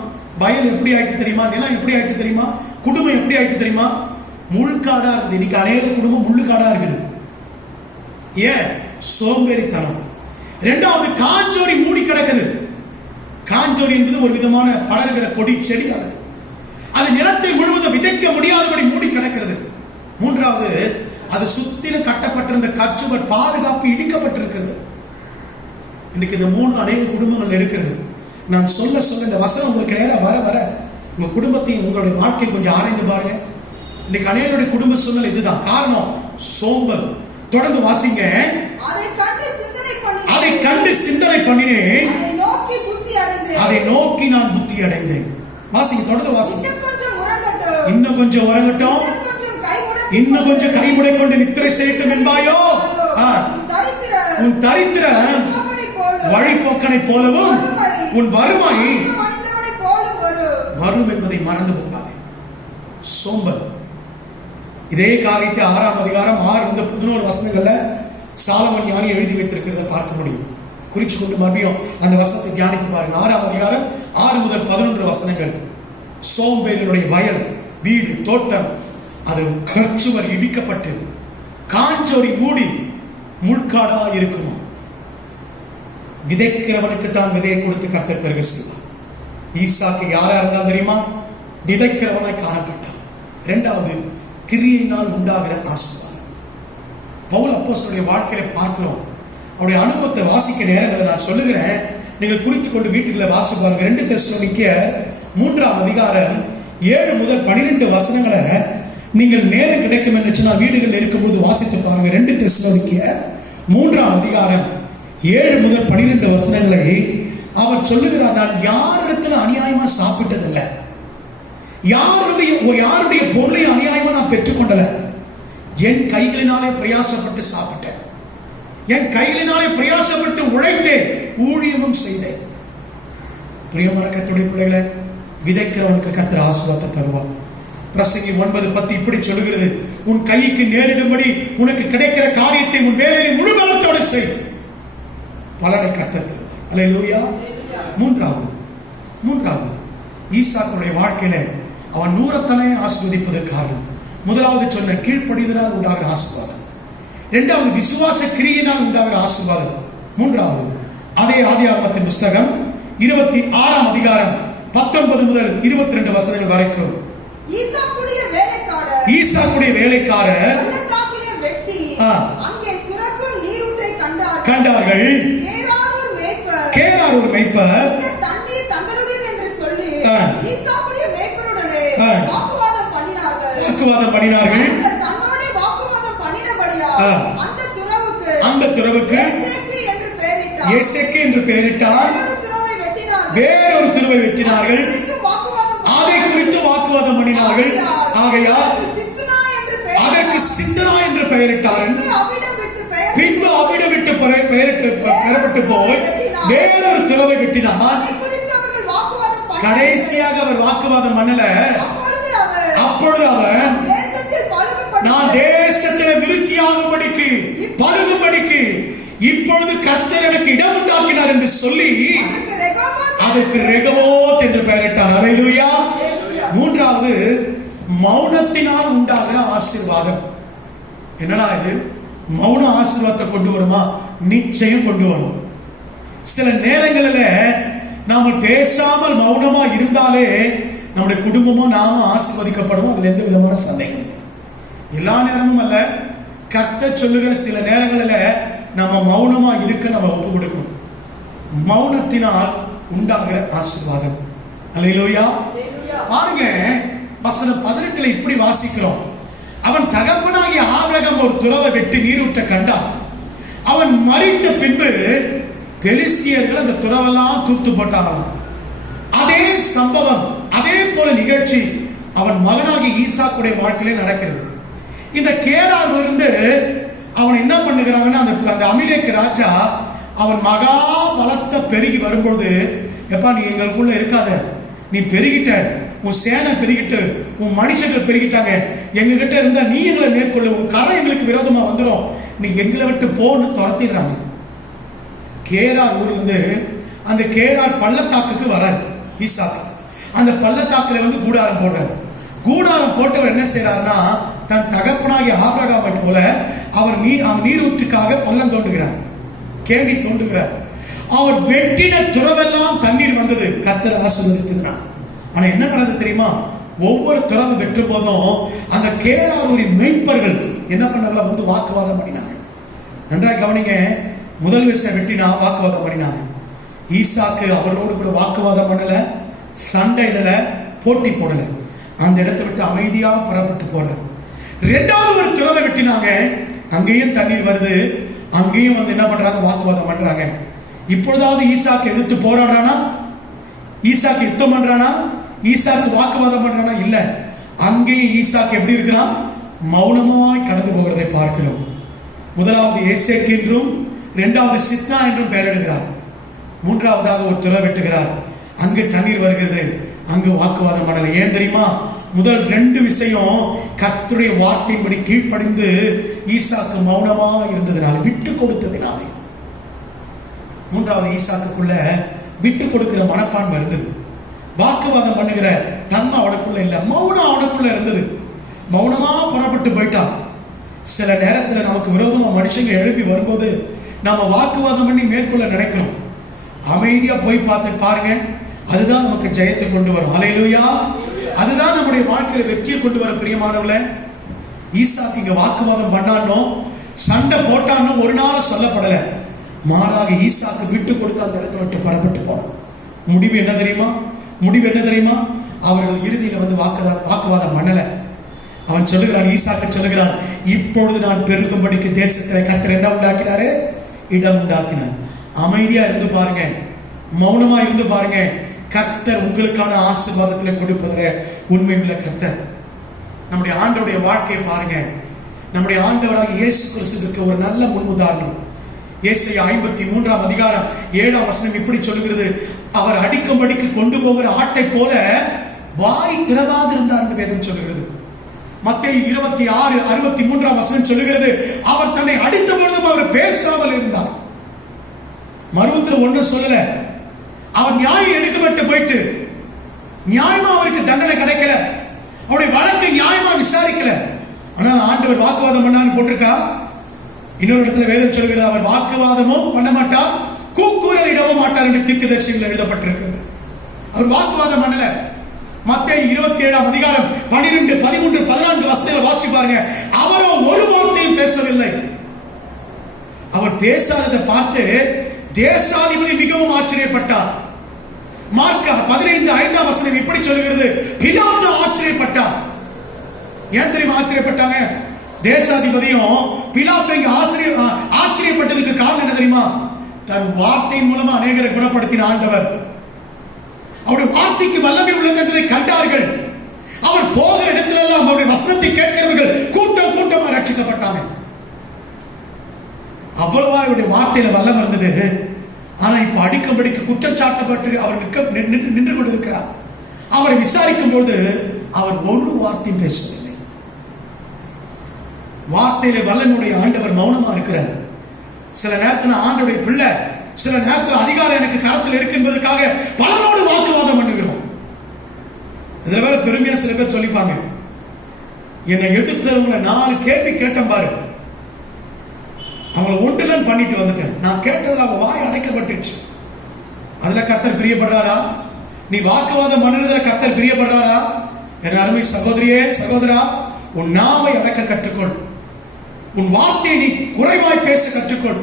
வயல் எப்படி ஆயிட்டு தெரியுமா? நிலம் எப்படி ஆயிட்டு தெரியுமா? குடும்பம் எப்படி ஆயிட்டு தெரியுமா? முள்காடா இருக்குது. இன்னைக்கு அநேக குடும்பம் முள்ளுக்காடா இருக்குது. ஏன்? சோம்பேறித்தனம். இரண்டாவது, காஞ்சோரி மூடி கிடக்குது. காஞ்சோரி என்பது ஒரு விதமான படர்கிற கொடி செடி. அது நிலத்தை முழுவதும் விதைக்க முடியாதபடி மூடி கிடக்கிறது. மூன்றாவது, அது சுத்திலும் கட்டப்பட்டிருந்த கச்சுவர் பாதுகாப்பு இடிக்கப்பட்டிருக்கிறது. இன்னைக்கு இந்த 3 அநேக குடும்பங்கள் இருக்கிறது. நான் சொல்ல இந்த வசனம் உங்களுக்கு நேரம் வர வர உங்க குடும்பத்தையும் உங்களுடைய வாழ்க்கையை கொஞ்சம் ஆராய்ந்து பாருங்க. இன்னைக்கு அநேகருடைய குடும்ப சூழ்நிலை இதுதான் காரணம், சோம்பல். தொடர்ந்து வாசிங்க. அதை கண்டு சிந்தனை பண்ணினேன், அதை நோக்கி நான் புத்தி அடைந்தேன். வாசிங்க, தொடர்ந்து வாசிங்க. இன்னும் கொஞ்சம் உறங்கட்டும், இன்னும் கொஞ்சம் கைமுடை கொண்டு நித்திரை செய்யட்டும் என்பாயோ? உன் தரித்திரம் வழிபோக்கனை போலவும் உன் வறுமை வரும் என்பதை மறந்து போகாதே. சோம்பல். இதே காரியத்தை 6ஆம் அதிகாரம் 6-11 வசனங்கள்ல சாலமன் ஞானி எழுதி வைத்திருக்கிறத பார்க்க முடியும். குறிச்சு கொண்டு மறுபடியும் அந்த வசனத்தை தியானித்து பாருங்க. 6ஆம் அதிகாரம் 6-11 வசனங்கள். சோம்பேறியுடைய வயல், வீடு, தோட்டம் அது கற்சுவர் இடிக்கப்பட்டு காஞ்சோரி மூடி முள்காடா இருக்குமா? விதைக்கிறவனுக்கு தான் விதையை கொடுத்து கர்த்தர் பெருக செய்வார். ஈசாக்கு யாரா இருந்தா தெரியுமா? விதைக்கிறவனாய் காணப்பட்டான். இரண்டாவது, கிரியையினால் உண்டாகிற ஆசீர்வாதம். பவுல் அப்போஸ்தலனுடைய வாழ்க்கையில பார்க்கிறோம். அவருடைய அனுபவத்தை வாசிக்க நேரங்களை நான் சொல்லுகிறேன், நீங்கள் குறித்துக் கொண்டு வீட்டுக்குள்ள வாசிச்சு பாருங்க. 2 தெசலோனிக்கேயர் 3ஆம் அதிகாரம் 7-12 வசனங்களை நீங்கள் நேரம் கிடைக்கும் என்றுச்சுன்னா வீடுகள் இருக்கும்போது வாசித்து பாருங்க. 2 தெசலோனிக்கேயர் 3ஆம் அதிகாரம் 7-12 வசனங்களை அவர் சொல்லுகிறார். நான் யாரிடத்துல அநியாயமா சாப்பிட்டதில்லை, யாருடைய பொருளை அநியாயமா நான் பெற்றுக்கொண்டல. என் கைகளினாலே பிரயாசப்பட்டு சாப்பிட்டேன், என் கைகளினாலே பிரயாசப்பட்டு உழைத்தேன், ஊழியமும் செய்தேன். பிரியமான கர்த்தருடைய பிள்ளைகளை, விதைக்கிறவனுக்கு கர்த்தர் ஆசீர்வாதத்தை தருவார். பிரசங்கி 9:10 இப்படி சொல்லுகிறது, உன் கைக்கு நேரிடும்படி உனக்கு கிடைக்கிற காரியத்தை உன் வேலையை முழு பலத்தோடு செய், பலனை கர்த்தர் தருவார். அல்லேலூயா. மூன்றாவது ஈசாக்குடைய வாழ்க்கையில அவன் 100 ஆசீர்வதிப்பதற்காக முதலாவது சொன்ன கீழ்ப்படிதலால் உண்டாகிற ஆசீர்வாதம், இரண்டாவது விசுவாச கிரியினால் உண்டாகிற ஆசீர்வாதம், மூன்றாவது அதே ஆதியாகமத்தின் புஸ்தகம் 26ஆம் அதிகாரம் 19-22 வசனங்கள் வரைக்கும் ஈசாக்குடைய வேலைக்காரர் கண்டார்கள். கேரார் ஒரு மேய்ப்பர் வாக்குவாதம் பண்ணினார்கள். அந்த துறவுக்கு எசேக்கு என்று பெயரிட்டார். வேறொரு துறவை வெட்டினார்கள். அதை குறித்து வாக்குவாதம் பண்ணினார்கள். ஆகையால் அதற்கு சிந்தனா என்று பெயரிட்டார்கள். பின்பு அவ்விடம் விட்டு பெறப்பட்டு போய் வேறொரு துறவை வெட்டினார். கடைசியாக அவர் வாக்குவாதம் பண்ணல. அப்பொழுது அவர் நான் தேசத்தில் விருத்தியாகும்படிக்கு பழுகும்படிக்கு இப்பொழுது கர்த்தர் எனக்கு இடம் உண்டாக்கினார் என்று சொல்லி அதற்கு ரெகவோத் என்று பெயரிட்டார். அல்லேலூயா. மூன்றாவது, மௌனத்தினால் உண்டாகிற ஆசீர்வாதம். என்னடா இது? மௌன ஆசீர்வாதத்தை கொண்டு வருமா? நிச்சயம் கொண்டு வரும். சில நேரங்களில் நாம பேசாமல் மௌனமா இருந்தாலே நம்முடைய குடும்பமும் நாம ஆசீர்வதிக்கப்படுவோம். அதுல எந்த விதமான சந்தேகம் இல்லை. எல்லா நேரமும் அல்ல, கர்த்தர் சொல்லுகிற சில நேரங்களில் நம்ம மௌனமா இருக்க நம்ம ஒப்பு கொடுக்கணும். மௌனத்தினால் உண்டாகிற ஆசீர்வாதம். அல்லேலூயா. பாருங்க, வசனம் 18 இப்படி வாசிக்கிறோம். அவன் தகப்பனாகிய ஆபிரகாம் ஒரு துறவை வெட்டி நீரூற்ற கண்டான். அவன் மரித்த பின்பு பெலிஸ்தியர்கள் அந்த துறவெல்லாம் தூர்த்து போட்டாங்களாம். அதே சம்பவம், அதே போல நிகழ்ச்சி அவன் மகனாகிய ஈசாக்குடைய வாழ்க்கையிலே நடக்கிறது. இந்த கேரார் இருந்து அவன் என்ன பண்ணுகிறாங்கன்னா, அந்த அமீலேக்கு ராஜா அவன் மகா பலத்தை பெருகி வரும்போது, எப்பா நீ எங்களுக்குள்ள இருக்காத, நீ பெருகிட்ட, உன் சேனை பெருகிட்டு, உன் மனுஷர்கள் பெருகிட்டாங்க, எங்க கிட்ட இருந்தா நீ எங்களை மேற்கொள்ள, உன் கரை எங்களுக்கு விரோதமா வந்துடும், நீ எங்களை விட்டு போன்னு துரத்திடுறாங்க. கேரார் ஊர்ல இருந்து அந்த கேரார் பள்ளத்தாக்குக்கு வரார் ஈசாக்கு. அந்த பள்ளத்தாக்குல வந்து கூடாரம் போடுறார். கூடாரம் போட்டவர் என்ன செய்யறாருன்னா, தன் தகப்பனாகிய ஆபிரகாமை போல அவர் நீரூற்றுக்காக பள்ளம் தோண்டுகிறார், கேணி தோண்டுகிறார். அவர் வெட்டின துறவெல்லாம் தண்ணீர் வந்தது, கர்த்தர் ஆசீர்வதித்ததுனால. ஆனா என்ன நடந்தது தெரியுமா? ஒவ்வொரு துறவு வெட்டும் போதும் அந்த கேராரூரின் மெய்ப்பர்கள் என்ன பண்ணாங்களா, வந்து வாக்குவாதம் பண்ணினாங்க. நன்றாக கவனிங்க. முதல் விஷயம் வெட்டினா வாக்குவாதம் பண்ணினாங்க. ஈசாக்கு அவர்களோடு கூட வாக்குவாதம் பண்ணல, சண்டையிடல, போட்டி போடல. அந்த இடத்தை விட்டு அமைதியா புறப்பட்டு போறார். இரண்டாவது ஒரு துறவை வெட்டினாங்க. அங்கேயும் தண்ணீர் வருது, அங்கேயும் வந்து என்ன பண்றாங்க, வாக்குவாதம் பண்றாங்க. இப்பொழுதாவது ஈசாக்கு எதிர்த்து போராடுறானா? ஈசாக்கு யுத்தம் பண்றானா? ஈசாக்கு வாக்குவாதம் பண்றானா? இல்ல. அங்கேயும் ஈசாக்கு எப்படி இருக்கிறான்? மௌனமாய் கடந்து போகிறதை பார்க்கிறோம். முதலாவது ஏசேக்கு என்றும், இரண்டாவது சித்னா என்றும் பெயரிடுகிறார். மூன்றாவதாக ஒரு துறை வெட்டுகிறார். அங்கு தண்ணீர் வருகிறது, அங்கு வாக்குவாதம் பண்ணல. ஏன் தெரியுமா? முதல் ரெண்டு விஷயம் கர்த்தருடைய வார்த்தையின்படி கீழ்ப்படிந்து ஈசாக்கு மௌனமா இருந்ததினால, விட்டு கொடுத்ததினாலே. மூன்றாவது, ஈசாக்குள்ள விட்டு கொடுக்கிற மனப்பான்மை இருந்தது. வாக்குவாதம் பண்ணுகிற தன்மை அவனுக்குள்ள இல்லை, மௌனம் அவனுக்குள்ள இருந்தது. மௌனமா புறப்பட்டு போயிட்டான். சில நேரத்தில் நமக்கு விரோதமா மனுஷங்க எழுப்பி வரும்போது நாம வாக்குவாதம் பண்ணி மேற்கொள்ள நினைக்கிறோம். அமைதியா போய் பார்த்து பாருங்க, அதுதான் நமக்கு ஜெயத்தை கொண்டு வரும். அல்லேலூயா. அதுதான் நம்முடைய வாழ்க்கையில வெற்றியை கொண்டு வர. பிரியமானவர்களே, ஈசாக்கு இங்க வாக்குவாதம் பண்ணானோ, சண்டை போட்டானோ ஒரு நாள் சொல்லப்படல. மாறாக ஈசாக்கு விட்டு கொடுத்து அந்த இடத்தை விட்டு புறப்பட்டு போனான். முடிவு என்ன தெரியுமா? முடிவு என்ன தெரியுமா? அவர்கள் இறுதியில வந்து வாக்குவாதம் பண்ணல. அவன் சொல்லுகிறான், ஈசாக்கு சொல்லுகிறான், இப்பொழுது நான் பெருகும்படிக்கு தேசத்தில் கர்த்தர் என்ன உண்டாக்கினாரு? இடம் உண்டாக்கினார். அமைதியா இருந்து பாருங்க, மௌனமா இருந்து பாருங்க. கர்த்தர் உங்களுக்கான ஆசீர்வாதத்தில் கொடுப்பதே உண்மை உள்ள கர்த்தர். நம்முடைய ஆண்டவருடைய வாழ்க்கையை பாருங்க. நம்முடைய ஆண்டவராக இயேசு கிறிஸ்துவுக்கு ஒரு நல்ல முன் உதாரணம். ஏசாயா 53ஆம் அதிகாரம் 7ஆம் வசனம் இப்படி சொல்லுகிறது, அவர் அடிக்கும்படிக்கு கொண்டு போகிற ஆட்டை போல வாய் திறவாதிருந்தார் என்று வேதம் சொல்லுகிறது. மத்தேயு 26:63ஆம் வசனம் சொல்லுகிறது, அவர் தன்னை அடித்த பொழுதும் அவர் பேசாமல் இருந்தார். மருவத்துல ஒண்ணு சொல்லல. அவர் நியாயம் எடுக்கப்பட்டு போயிட்டு நியாயமா அவருக்கு தண்டனை கிடைக்கல, அவருடைய வழக்கை நியாயமா விசாரிக்கல. ஆனால் ஆண்டவர் வாக்குவாதம் பண்ணான்னு போட்டிருக்கா. இன்னொரு இடத்துல வேதம் சொல்கிறது, அவர் வாக்குவாதமும் பண்ண மாட்டார், கூக்குரல் இடவும் மாட்டார் என்று தீர்க்கதரிசியில் எழுதப்பட்டிருக்கிறது. அவர் வாக்குவாதம் பண்ணல. மத்தேயு 27ஆம் அதிகாரம் 12, 13, 14 வசனங்களை வாசி பாருங்க. அவரோ ஒரு வார்த்தையும் பேசவில்லை. அவர் பேசாததை பார்த்து தேசாதிபதி மிகவும் ஆச்சரியப்பட்டார். மார்க் 15:5ஆம் வசனம் இப்படி சொல்கிறது, பிலாத்து ஆச்சரியப்பட்டார். ஏன் தெரியுமா ஆச்சரியப்பட்டாங்க? தேசாதிபதியும் பிலாத்து ஆச்சரியப்பட்டாங்க. பாதிக்கப்பட்டதுக்கு காரணம் என்ன தெரியுமா? தன் வார்த்தை மூலமா அநேகரை குணப்படுத்தின ஆண்டவர். அவருடைய வார்த்தைக்கு வல்லமை உள்ளது என்பதை கண்டார்கள். அவர் போகிற இடத்துல எல்லாம் அவருடைய வசனத்தை கேட்கிறவர்கள் கூட்டம் கூட்டமா ரட்சிக்கப்பட்டாங்க. அவ்வளவா அவருடைய வார்த்தையில வல்லம் இருந்தது. ஆனா இப்ப அடிக்கபடிக்கு குற்றச்சாட்டப்பட்டு அவர் நின்று கொண்டிருக்கிறார். அவரை விசாரிக்கும் போது அவர் ஒரு வார்த்தையும் பேசவில்லை. வார்த்தையில வல்லனுடைய ஆண்டவர் மௌனமா இருக்கிறார். சில நேரத்தில் ஆண்டவருடைய பிள்ளை சில நேரத்தில் அதிகாரம் எனக்கு கரத்தில் இருக்கு என்பதற்காக பலரோடு வாக்குவாதம் பண்ணுகிறோம். இதுல வேற பெருமையா சில பேர் சொல்லிப்பாங்க, என்னை எதிர்த்தவங்களை 4 கேள்வி கேட்டேன் பாரு, அவங்களை ஒன்றுதான் பண்ணிட்டு வந்துட்டேன், நான் கேட்டதுல அவ வாய் அடைக்கப்பட்டுச்சு. அதுல கர்த்தர் பிரியப்படுறாரா? நீ வாக்குவாதம் பண்ணுறதுல கர்த்தர் பிரியப்படுறாரா? என் அருமை சகோதரியே சகோதரா, உன் நாவை அடக்க கற்றுக்கொள். உன் வார்த்தையை நீ குறைவாய் பேச கற்றுக்கொள்.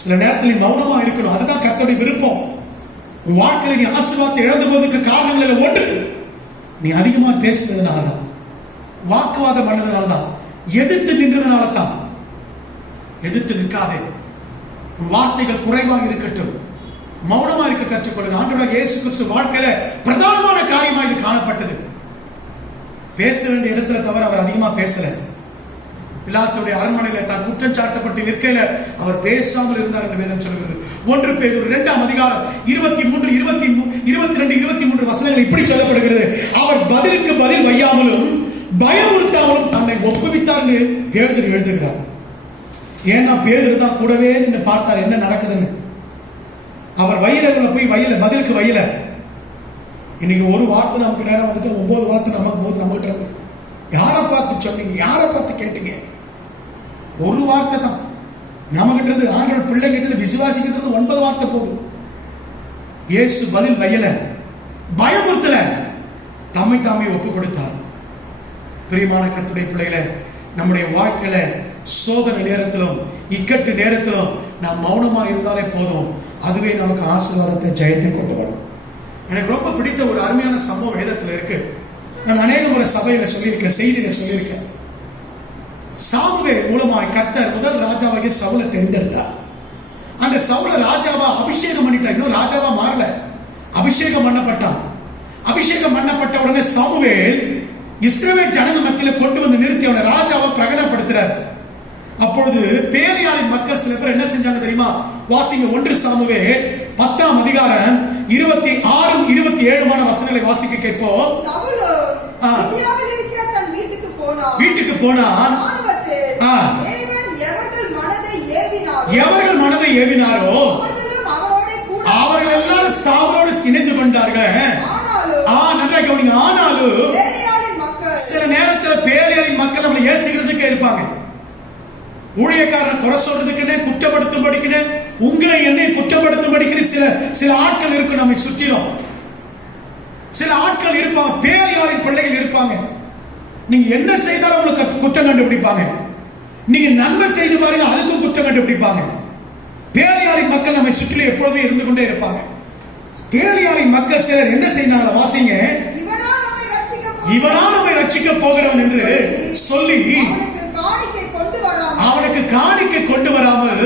சில நேரத்தில் நீ மௌனமா இருக்கணும். அதுதான் கர்த்தருடைய விருப்பம். உன் வாழ்க்கையில நீ ஆசீர்வாதத்தை இழந்து போவதற்கு காரணங்கள் ஒன்று, நீ அதிகமா பேசுறதுனாலதான், வாக்குவாதம் பண்ணதுனாலதான், எதிர்த்து நின்றதுனால தான். எதிர்த்து நிற்காதே. உன் வார்த்தைகள் குறைவாக இருக்கட்டும். மௌனமா இருக்க கற்றுக்கொள்ளுங்க. ஆண்டவராகிய இயேசு கிறிஸ்து வாழ்க்கையில பிரதானமான காரியமா இது காணப்பட்டது. பேச வேண்டிய இடத்துல தவிர அவர் அதிகமா பேசல. பிலாத்துடைய அரண்மனையில தான் குற்றம் சாட்டப்பட்டு நிற்கையில அவர் பேசாமல் இருந்தார் என்று வேதம் சொல்கிறது. 1 பேதுரு 2ஆம் அதிகாரம் 23, 22, 23 வசனங்கள் இப்படி சொல்லப்படுகிறது. அவர் பதிலுக்கு பதில் வையாமலும் பயமுறுத்தாமலும் தன்னை ஒப்புவித்தார் என்று பேதுரு எழுதுகிறார். ஏன்னா பேதுரு தான் கூடவே நின்று பார்த்தார் என்ன நடக்குதுன்னு. அவர் வயலுக்குள்ள போய் பதிலுக்கு வயல. இன்னைக்கு ஒரு வார்த்தை நமக்கு நேரம் வந்துட்டு 9 வார்த்தை நமக்கு போது நமக்கு இருந்து. யாரை பார்த்து சொன்னீங்க? யாரை பார்த்து கேட்டீங்க? ஒரு வார்த்தை தான் நமக்கிட்ட இருந்து. ஆண்டவர் பிள்ளைகிட்ட இருந்து விசுவாசிக்கிறது 9 வார்த்தை போதும். இயேசு பதில் வயல, பயமுறுத்தல, தம்மை தாமே ஒப்பு கொடுத்தார். பிரியமான கர்த்தருடைய பிள்ளைகளை, நம்முடைய வாழ்க்கையில சோதனை நேரத்திலும் இக்கட்டு நேரத்திலும் நாம் மௌனமா இருந்தாலே போதும். அதுவே நமக்கு ஆசீர்வாதத்தை ஜெயத்தை கொண்டு வரும். எனக்கு ரொம்ப பிடித்த ஒரு அருமையான சம்பவம் வேதத்தில் இருக்கு. நான் அநேக முறை சபையில சொல்லியிருக்கேன், செய்தியில சொல்லியிருக்கேன். சாமுவேல் மூலமாய் கர்த்தர் முதல் ராஜாவாகிய சவுலை தெரிந்தெடுத்தார். அந்த சவுலை ராஜாவா அபிஷேகம் பண்ணிட்டார். இன்னும் ராஜாவா மாறல, அபிஷேகம் பண்ணப்பட்டான். அபிஷேகம் பண்ணப்பட்ட உடனே சாமுவேல் இஸ்ரவேல் ஜனங்கள் மத்தியில் கொண்டு வந்து நிறுத்தி அவனை ராஜாவை பிரகடனப்படுத்துறார். அப்பொழுது பேலியாளின் மக்கள் சில பேர் என்ன செஞ்சாங்க தெரியுமா? வாசிங்க 1 சாமுவேல் 10ஆம் அதிகாரம் 26, 27 வசனங்களை வாசிக்க கேட்போம். வீட்டுக்கு போனான். எவர்கள் மனதை ஏவினாரோ அவர்கள் எல்லாரும் சாவலோடு இணைந்து கொண்டார்கள். நன்றாக கவனிங்க. ஆனாலும் சில நேரத்தில் பேலியாளின் மக்கள் நம்மளை ஏசுகிறதுக்கே இருப்பாங்க. ஊழியக்காரனை குறை சொல்றதுக்குன்னு, குற்றப்படுத்தும்படிக்குன்னு, உங்களை என்னை குற்றப்படுத்தும்படிக்குன்னு சில ஆட்கள் இருக்கும் நம்மை சுற்றிலும். சில ஆட்கள் இருப்பாங்க, பேலியாளின் பிள்ளைகள் இருப்பாங்க. நீங்க என்ன செய்தாலும் உங்களுக்கு குற்றம் கண்டுபிடிப்பாங்க. நீங்க நன்மை செய்து பாருங்க, அதுக்கும் குற்றம் கண்டுபிடிப்பாங்க. பேலியாளின் மக்கள் நம்மை சுற்றிலும் எப்பொழுதுமே இருந்து கொண்டே இருப்பாங்க. பேலியாளின் மக்கள் சிலர் என்ன செய்தாங்க? வாசிங்க. இவனா நம்மை ரட்சிக்க போகிறவன் என்று சொல்லி அவனுக்கு காணிக்கை கொண்டு வராமல்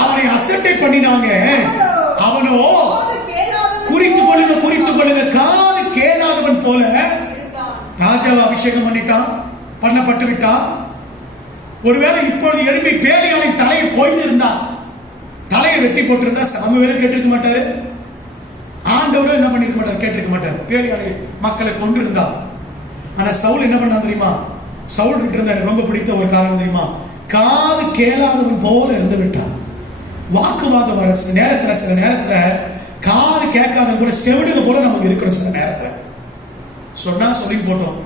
அவனை அசட்டை பண்ணினாங்க. அவனோ குறித்து கொள்ளுங்க காது கேளாதவன் போல ராஜாவை அபிஷேகம் பண்ணப்பட்டு விட்டான். ஒருவேளை இப்பொழுது எழுப்பி பேலியாளின் தலையை கொய்து இருந்தா, தலையை வெட்டி போட்டிருந்தா சாமுவேல் கேட்டிருக்க மாட்டாரு. ஆண்டவரும் என்ன பண்ணிருக்க மாட்டார், கேட்டிருக்க மாட்டார். பேலியாளி மக்களை கொண்டு இருந்தா. ஆனா சவுல் என்ன பண்ணா தெரியுமா? சவுல் கிட்ட இருந்தா எனக்கு ரொம்ப பிடித்த ஒரு காரணம் தெரியுமா? காது கேளாதவன் போல இருந்து விட்டான். வாக்குவாதம் வர சில நேரத்துல காது கேட்காத கூட செவிடுக போல நமக்கு இருக்கணும். சில நேரத்துல சொன்னா சொல்லி போட்டோம்,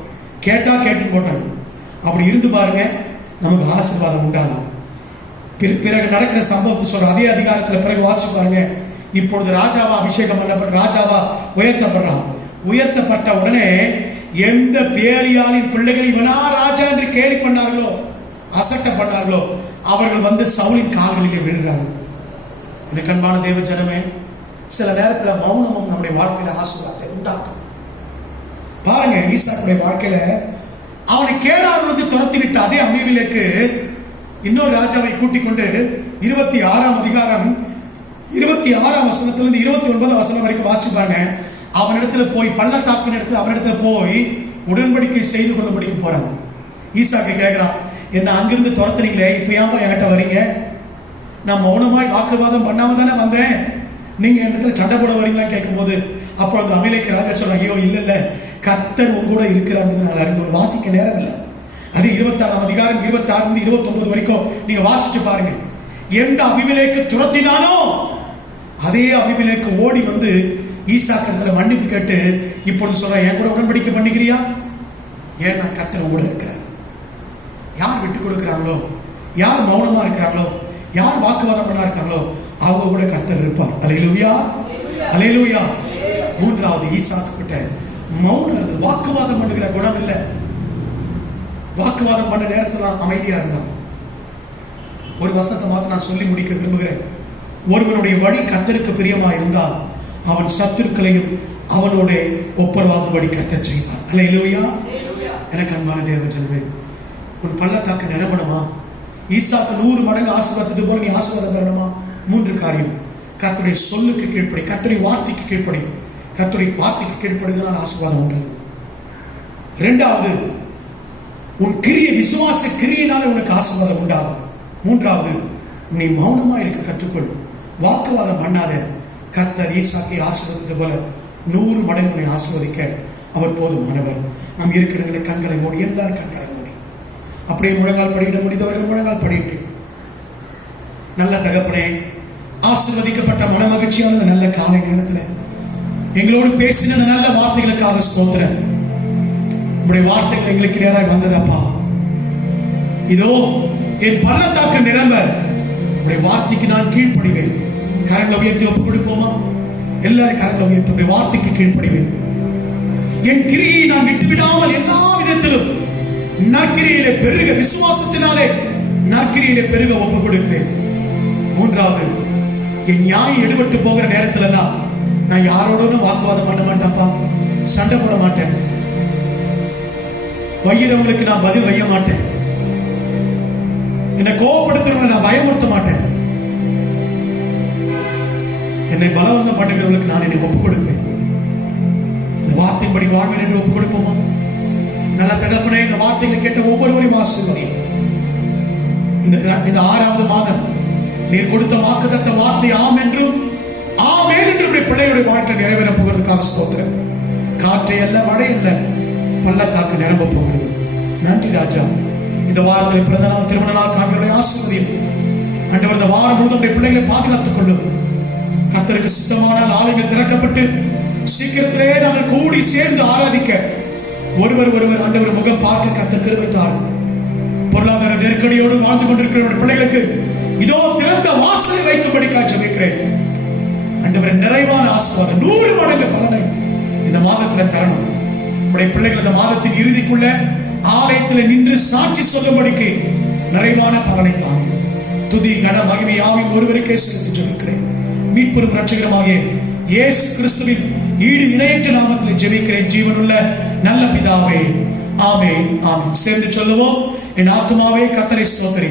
கேட்டா கேட்டு போட்டோம். அப்படி இருந்து பாருங்க, நமக்கு ஆசீர்வாதம் உண்டாகும். பிறகு நடக்கிற சம்பவத்தை சொல்ற அதே அதிகாரத்துல பிறகு வாசிச்சு பாருங்க. இப்பொழுது ராஜாவா அபிஷேகம் பண்ணப்பட்ட ராஜாவா உயர்த்தப்படுறான். உயர்த்தப்பட்ட உடனே எந்த பேலியாளின் பிள்ளைகள் இவனா ராஜா என்று கேலி பண்ணார்களோ, அசட்டை பண்ணார்களோ, அவர்கள் வந்து சவுலின் கால்களிலே விழுகிறார்கள். எனக்கு அன்பான தேவ ஜனமே, சில நேரத்தில் மௌனமும் நம்முடைய வாழ்க்கையில ஆசீர்வாதத்தை உண்டாக்கும். பாருங்க, ஈசாக்குடைய வாழ்க்கையில அவனை கேளார் வந்து துரத்தி விட்ட அதே அமீவிலேக்கு இன்னொரு ராஜாவை கூட்டிக் கொண்டு 26ஆம் அதிகாரம் 26ஆம் வசனத்திலிருந்து 29ஆம் வசனம் வரைக்கும் வாசிச்சு பாருங்க. அவனிடத்துல போய் பள்ளத்தாக்கின் இடத்துல அவனிடத்துல போய் உடன்படிக்கை செய்து கொள்ளும்படிக்கு போறாங்க. ஈசாக்கு கேட்கிறான், என்ன அங்கிருந்து துரத்துனீங்களே, இப்ப ஏன் என்கிட்ட வரீங்க? நான் மௌனமாய் வாக்குவாதம் பண்ணாம தானே வந்தேன், நீங்க இடத்துல சண்டை போட வரீங்களான்னு கேட்கும் போது அப்பொழுது அமலேக்கு ராஜா சொல்றான், ஐயோ இல்ல கர்த்தர் உங்க கூட இருக்கிறார் நான் அறிந்து வாசிக்க நேரம் இல்லை. அது 26ஆம் அதிகாரம் 26 29 வரைக்கும் நீங்க வாசிச்சு பாருங்க. எந்த அபிமெலேக்கு துரத்தினானோ அதே அபிமெலேக்கு ஓடி வந்து ஈசாக்கிடத்துல மன்னிப்பு கேட்டு இப்பொழுது சொல்ற, என் கூட உடன்படிக்கை பண்ணிக்கிறியா? ஏன் நான் கர்த்தர் கூட இருக்கிறேன். யார் விட்டு கொடுக்கிறாங்களோ, யார் மௌனமா இருக்கிறாங்களோ, யார் வாக்குவாதம் பண்ணா இருக்காங்களோ அவங்க கூட கர்த்தர் இருப்பார். அல்லேலூயா, அல்லேலூயா. மூன்றாவது, ஈசாக்கு கிட்ட மௌனம், வாக்குவாதம் பண்ணுகிற குணம் இல்லை. வாக்குவாதம் பண்ண நேரத்துல அமைதியா இருந்தான். ஒரு வசனத்தை மாத்திரம் நான் சொல்லி முடிக்க விரும்புகிறேன். ஒருவனுடைய வழி கர்த்தருக்கு பிரியமா இருந்தால் அவன் சத்துருக்களையும் அவனோட ஒப்புரவாகும்படி கர்த்தர் செய்வார். அல்லேலூயா. எனக்கு அன்பான தேவ ஜனமே, உன் பள்ளத்தாக்கு நிரம்பணுமா? ஈசாக்கு 100 மடங்கு ஆசீர்வாதத்துக்கு போல நீ ஆசீர்வாதம் பெறணுமா? 3 காரியம். கர்த்தருடைய சொல்லுக்கு கீழ்ப்படி, கர்த்தருடைய வார்த்தைக்கு கீழ்ப்படி. கர்த்தருடைய வார்த்தைக்கு கீழ்ப்படுகிறதால் ஆசீர்வாதம் உண்டு. 2வது, உன் கிரிய விசுவாச கிரியினால உனக்கு ஆசீர்வாதம் உண்டாகும். 3வது, நீ மௌனமா இருக்க கற்றுக்கொள், வாக்குவாதம் பண்ணாத. கர்த்தர் ஈசாக்கை ஆசீர்வதித்தது போல 100 மடங்கு உன்னை ஆசீர்வதிக்க அவர் போதுமானவர். நாம் இருக்கிற கண்களை மூடி, எல்லாரும் கண்களை மூடி, அப்படியே முழங்கால் படியிட முடிந்தவர்கள் முழங்கால் படிட்டு, நல்ல தகப்பனே, ஆசீர்வதிக்கப்பட்ட மனமகிழ்ச்சியான நல்ல காலை நேரத்தில் எங்களோடு பேசின நல்ல வார்த்தைகளுக்காக ஸ்தோத்திரம். உங்களுடைய வார்த்தைகள் எங்களுக்கு நேராக வந்ததப்பா. இதோ என் பள்ளத்தாக்கு நிரம்ப உங்களுடைய வார்த்தைக்கு நான் கீழ்ப்படிவேன். கரங்களை உயர்த்தி ஒப்புக் கொடுப்போமா? எல்லாரும் கரங்களை உயர்த்தி உங்களுடைய வார்த்தைக்கு கீழ்ப்படிவேன். என் கிரியை நான் விட்டுவிடாமல் எல்லா விதத்திலும் நற்கிரியிலே பெருக, விசுவாசத்தினாலே நற்கிரியிலே பெருக ஒப்புக் கொடுக்கிறேன். 3வது, என் நியாயம் எடுபட்டு போகிற நேரத்துல எல்லாம் நான் யாரோட வாக்குவாதம் பண்ண மாட்டேன்ப்பா, சண்டை போட மாட்டேன், வையிறவங்களுக்கு நான் பதில் வைய மாட்டேன், என்னை கோபப்படுத்துறவங்களை நான் பயமுறுத்த மாட்டேன், என்னை பலவந்தம் பண்ணுகிறவர்களுக்கு நான் என்னை ஒப்புக் கொடுப்பேன். இந்த வார்த்தையின்படி வாழ்வேன் என்று ஒப்புக் கொடுப்போமா? நல்ல தகப்பனே, இந்த வார்த்தைகளை கேட்ட ஒவ்வொருவரையும் ஆசீர்வதி. இந்த 6வது மாதம் நீர் கொடுத்த வாக்குத்தத்த வார்த்தை ஆம் என்றும் ஆமென் என்றும் பிள்ளைகளுடைய வாழ்க்கை நிறைவேற போகிறதுக்காக ஸ்தோத்திரம். காற்றை அல்ல, மழை அல்ல, பள்ளத்தாக்கு நிரம்ப போகிறது. நன்றி ராஜா. இந்த வாரத்தில் பிறந்த நாள், திருமண நாள் காண்கிறவர்களை ஆசீர்வதியும். ஆண்டவர், இந்த வாரம் முழுவதும் பிள்ளைகளை பாதுகாத்துக் கொள்ளும். கர்த்தருக்கு சுத்தமான ஆலயங்கள் திறக்கப்பட்டு சீக்கிரத்திலே நாங்கள் கூடி சேர்ந்து ஆராதிக்க ஒருவர் ஆண்டவர் முகம் பார்க்க கர்த்தர் கிருபை தாரும். பொருளாதார நெருக்கடியோடு வாழ்ந்து கொண்டிருக்கிற பிள்ளைகளுக்கு இதோ திறந்த வாசலை வைக்கும்படிக்காக ஜெபிக்கிறேன். ஆண்டவர், நிறைவான ஆசீர்வாதம் 100 மடங்கு பலனை இந்த மாதத்தில் தரணும். உடைய பிள்ளைகள் இந்த மாதத்தின் இறுதிக்குள்ள ஆலயத்தில் நின்று சாட்சி சொல்லும்படிக்கு நிறைவான பலனை தாங்க. துதி கன மகிமை ஆவியும் ஒருவருக்கே செலுத்தி ஜெபிக்கிறேன். மீட்பெரும் இரட்சகருமாகிய இயேசு கிறிஸ்துவின் ஈடு இணையற்ற நாமத்தில் ஜெபிக்கிறேன் ஜீவனுள்ள நல்ல பிதாவே, ஆமென், ஆமென். சேர்ந்து சொல்லுவோம். என் ஆத்துமாவே கர்த்தரை ஸ்தோத்திரி,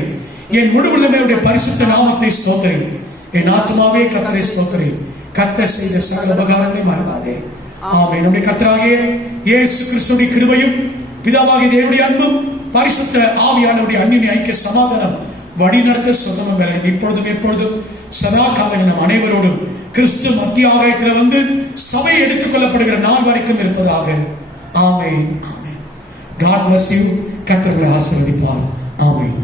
என் முழு உள்ளமையுடைய பரிசுத்த நாமத்தை ஸ்தோத்திரி. என் ஆத்துமாவே கர்த்தரை ஸ்தோத்திரி, கர்த்தர் செய்த சகல உபகாரங்களை மறவாதே. ஆமென். நம்முடைய கர்த்தராகிய இயேசு கிறிஸ்துவின் கிருபையும் பிதாவாகிய தேவனுடைய அன்பும் பரிசுத்த ஆவியானவருடைய அன்பின் ஐக்கிய சமாதானம் வழிநடத்த சொந்தமும் வேலை இப்பொழுதும் எப்பொழுதும் சதா காலம் நம் அனைவரோடும் கிறிஸ்து மத்திய ஆலயத்தில் வந்து சபை எடுத்துக் கொள்ளப்படுகிற நாள் வரைக்கும் இருப்பதாக. ஆமென், ஆமென். God bless you. கர்த்தர் உங்களை ஆசீர்வதிப்பார். ஆமென்.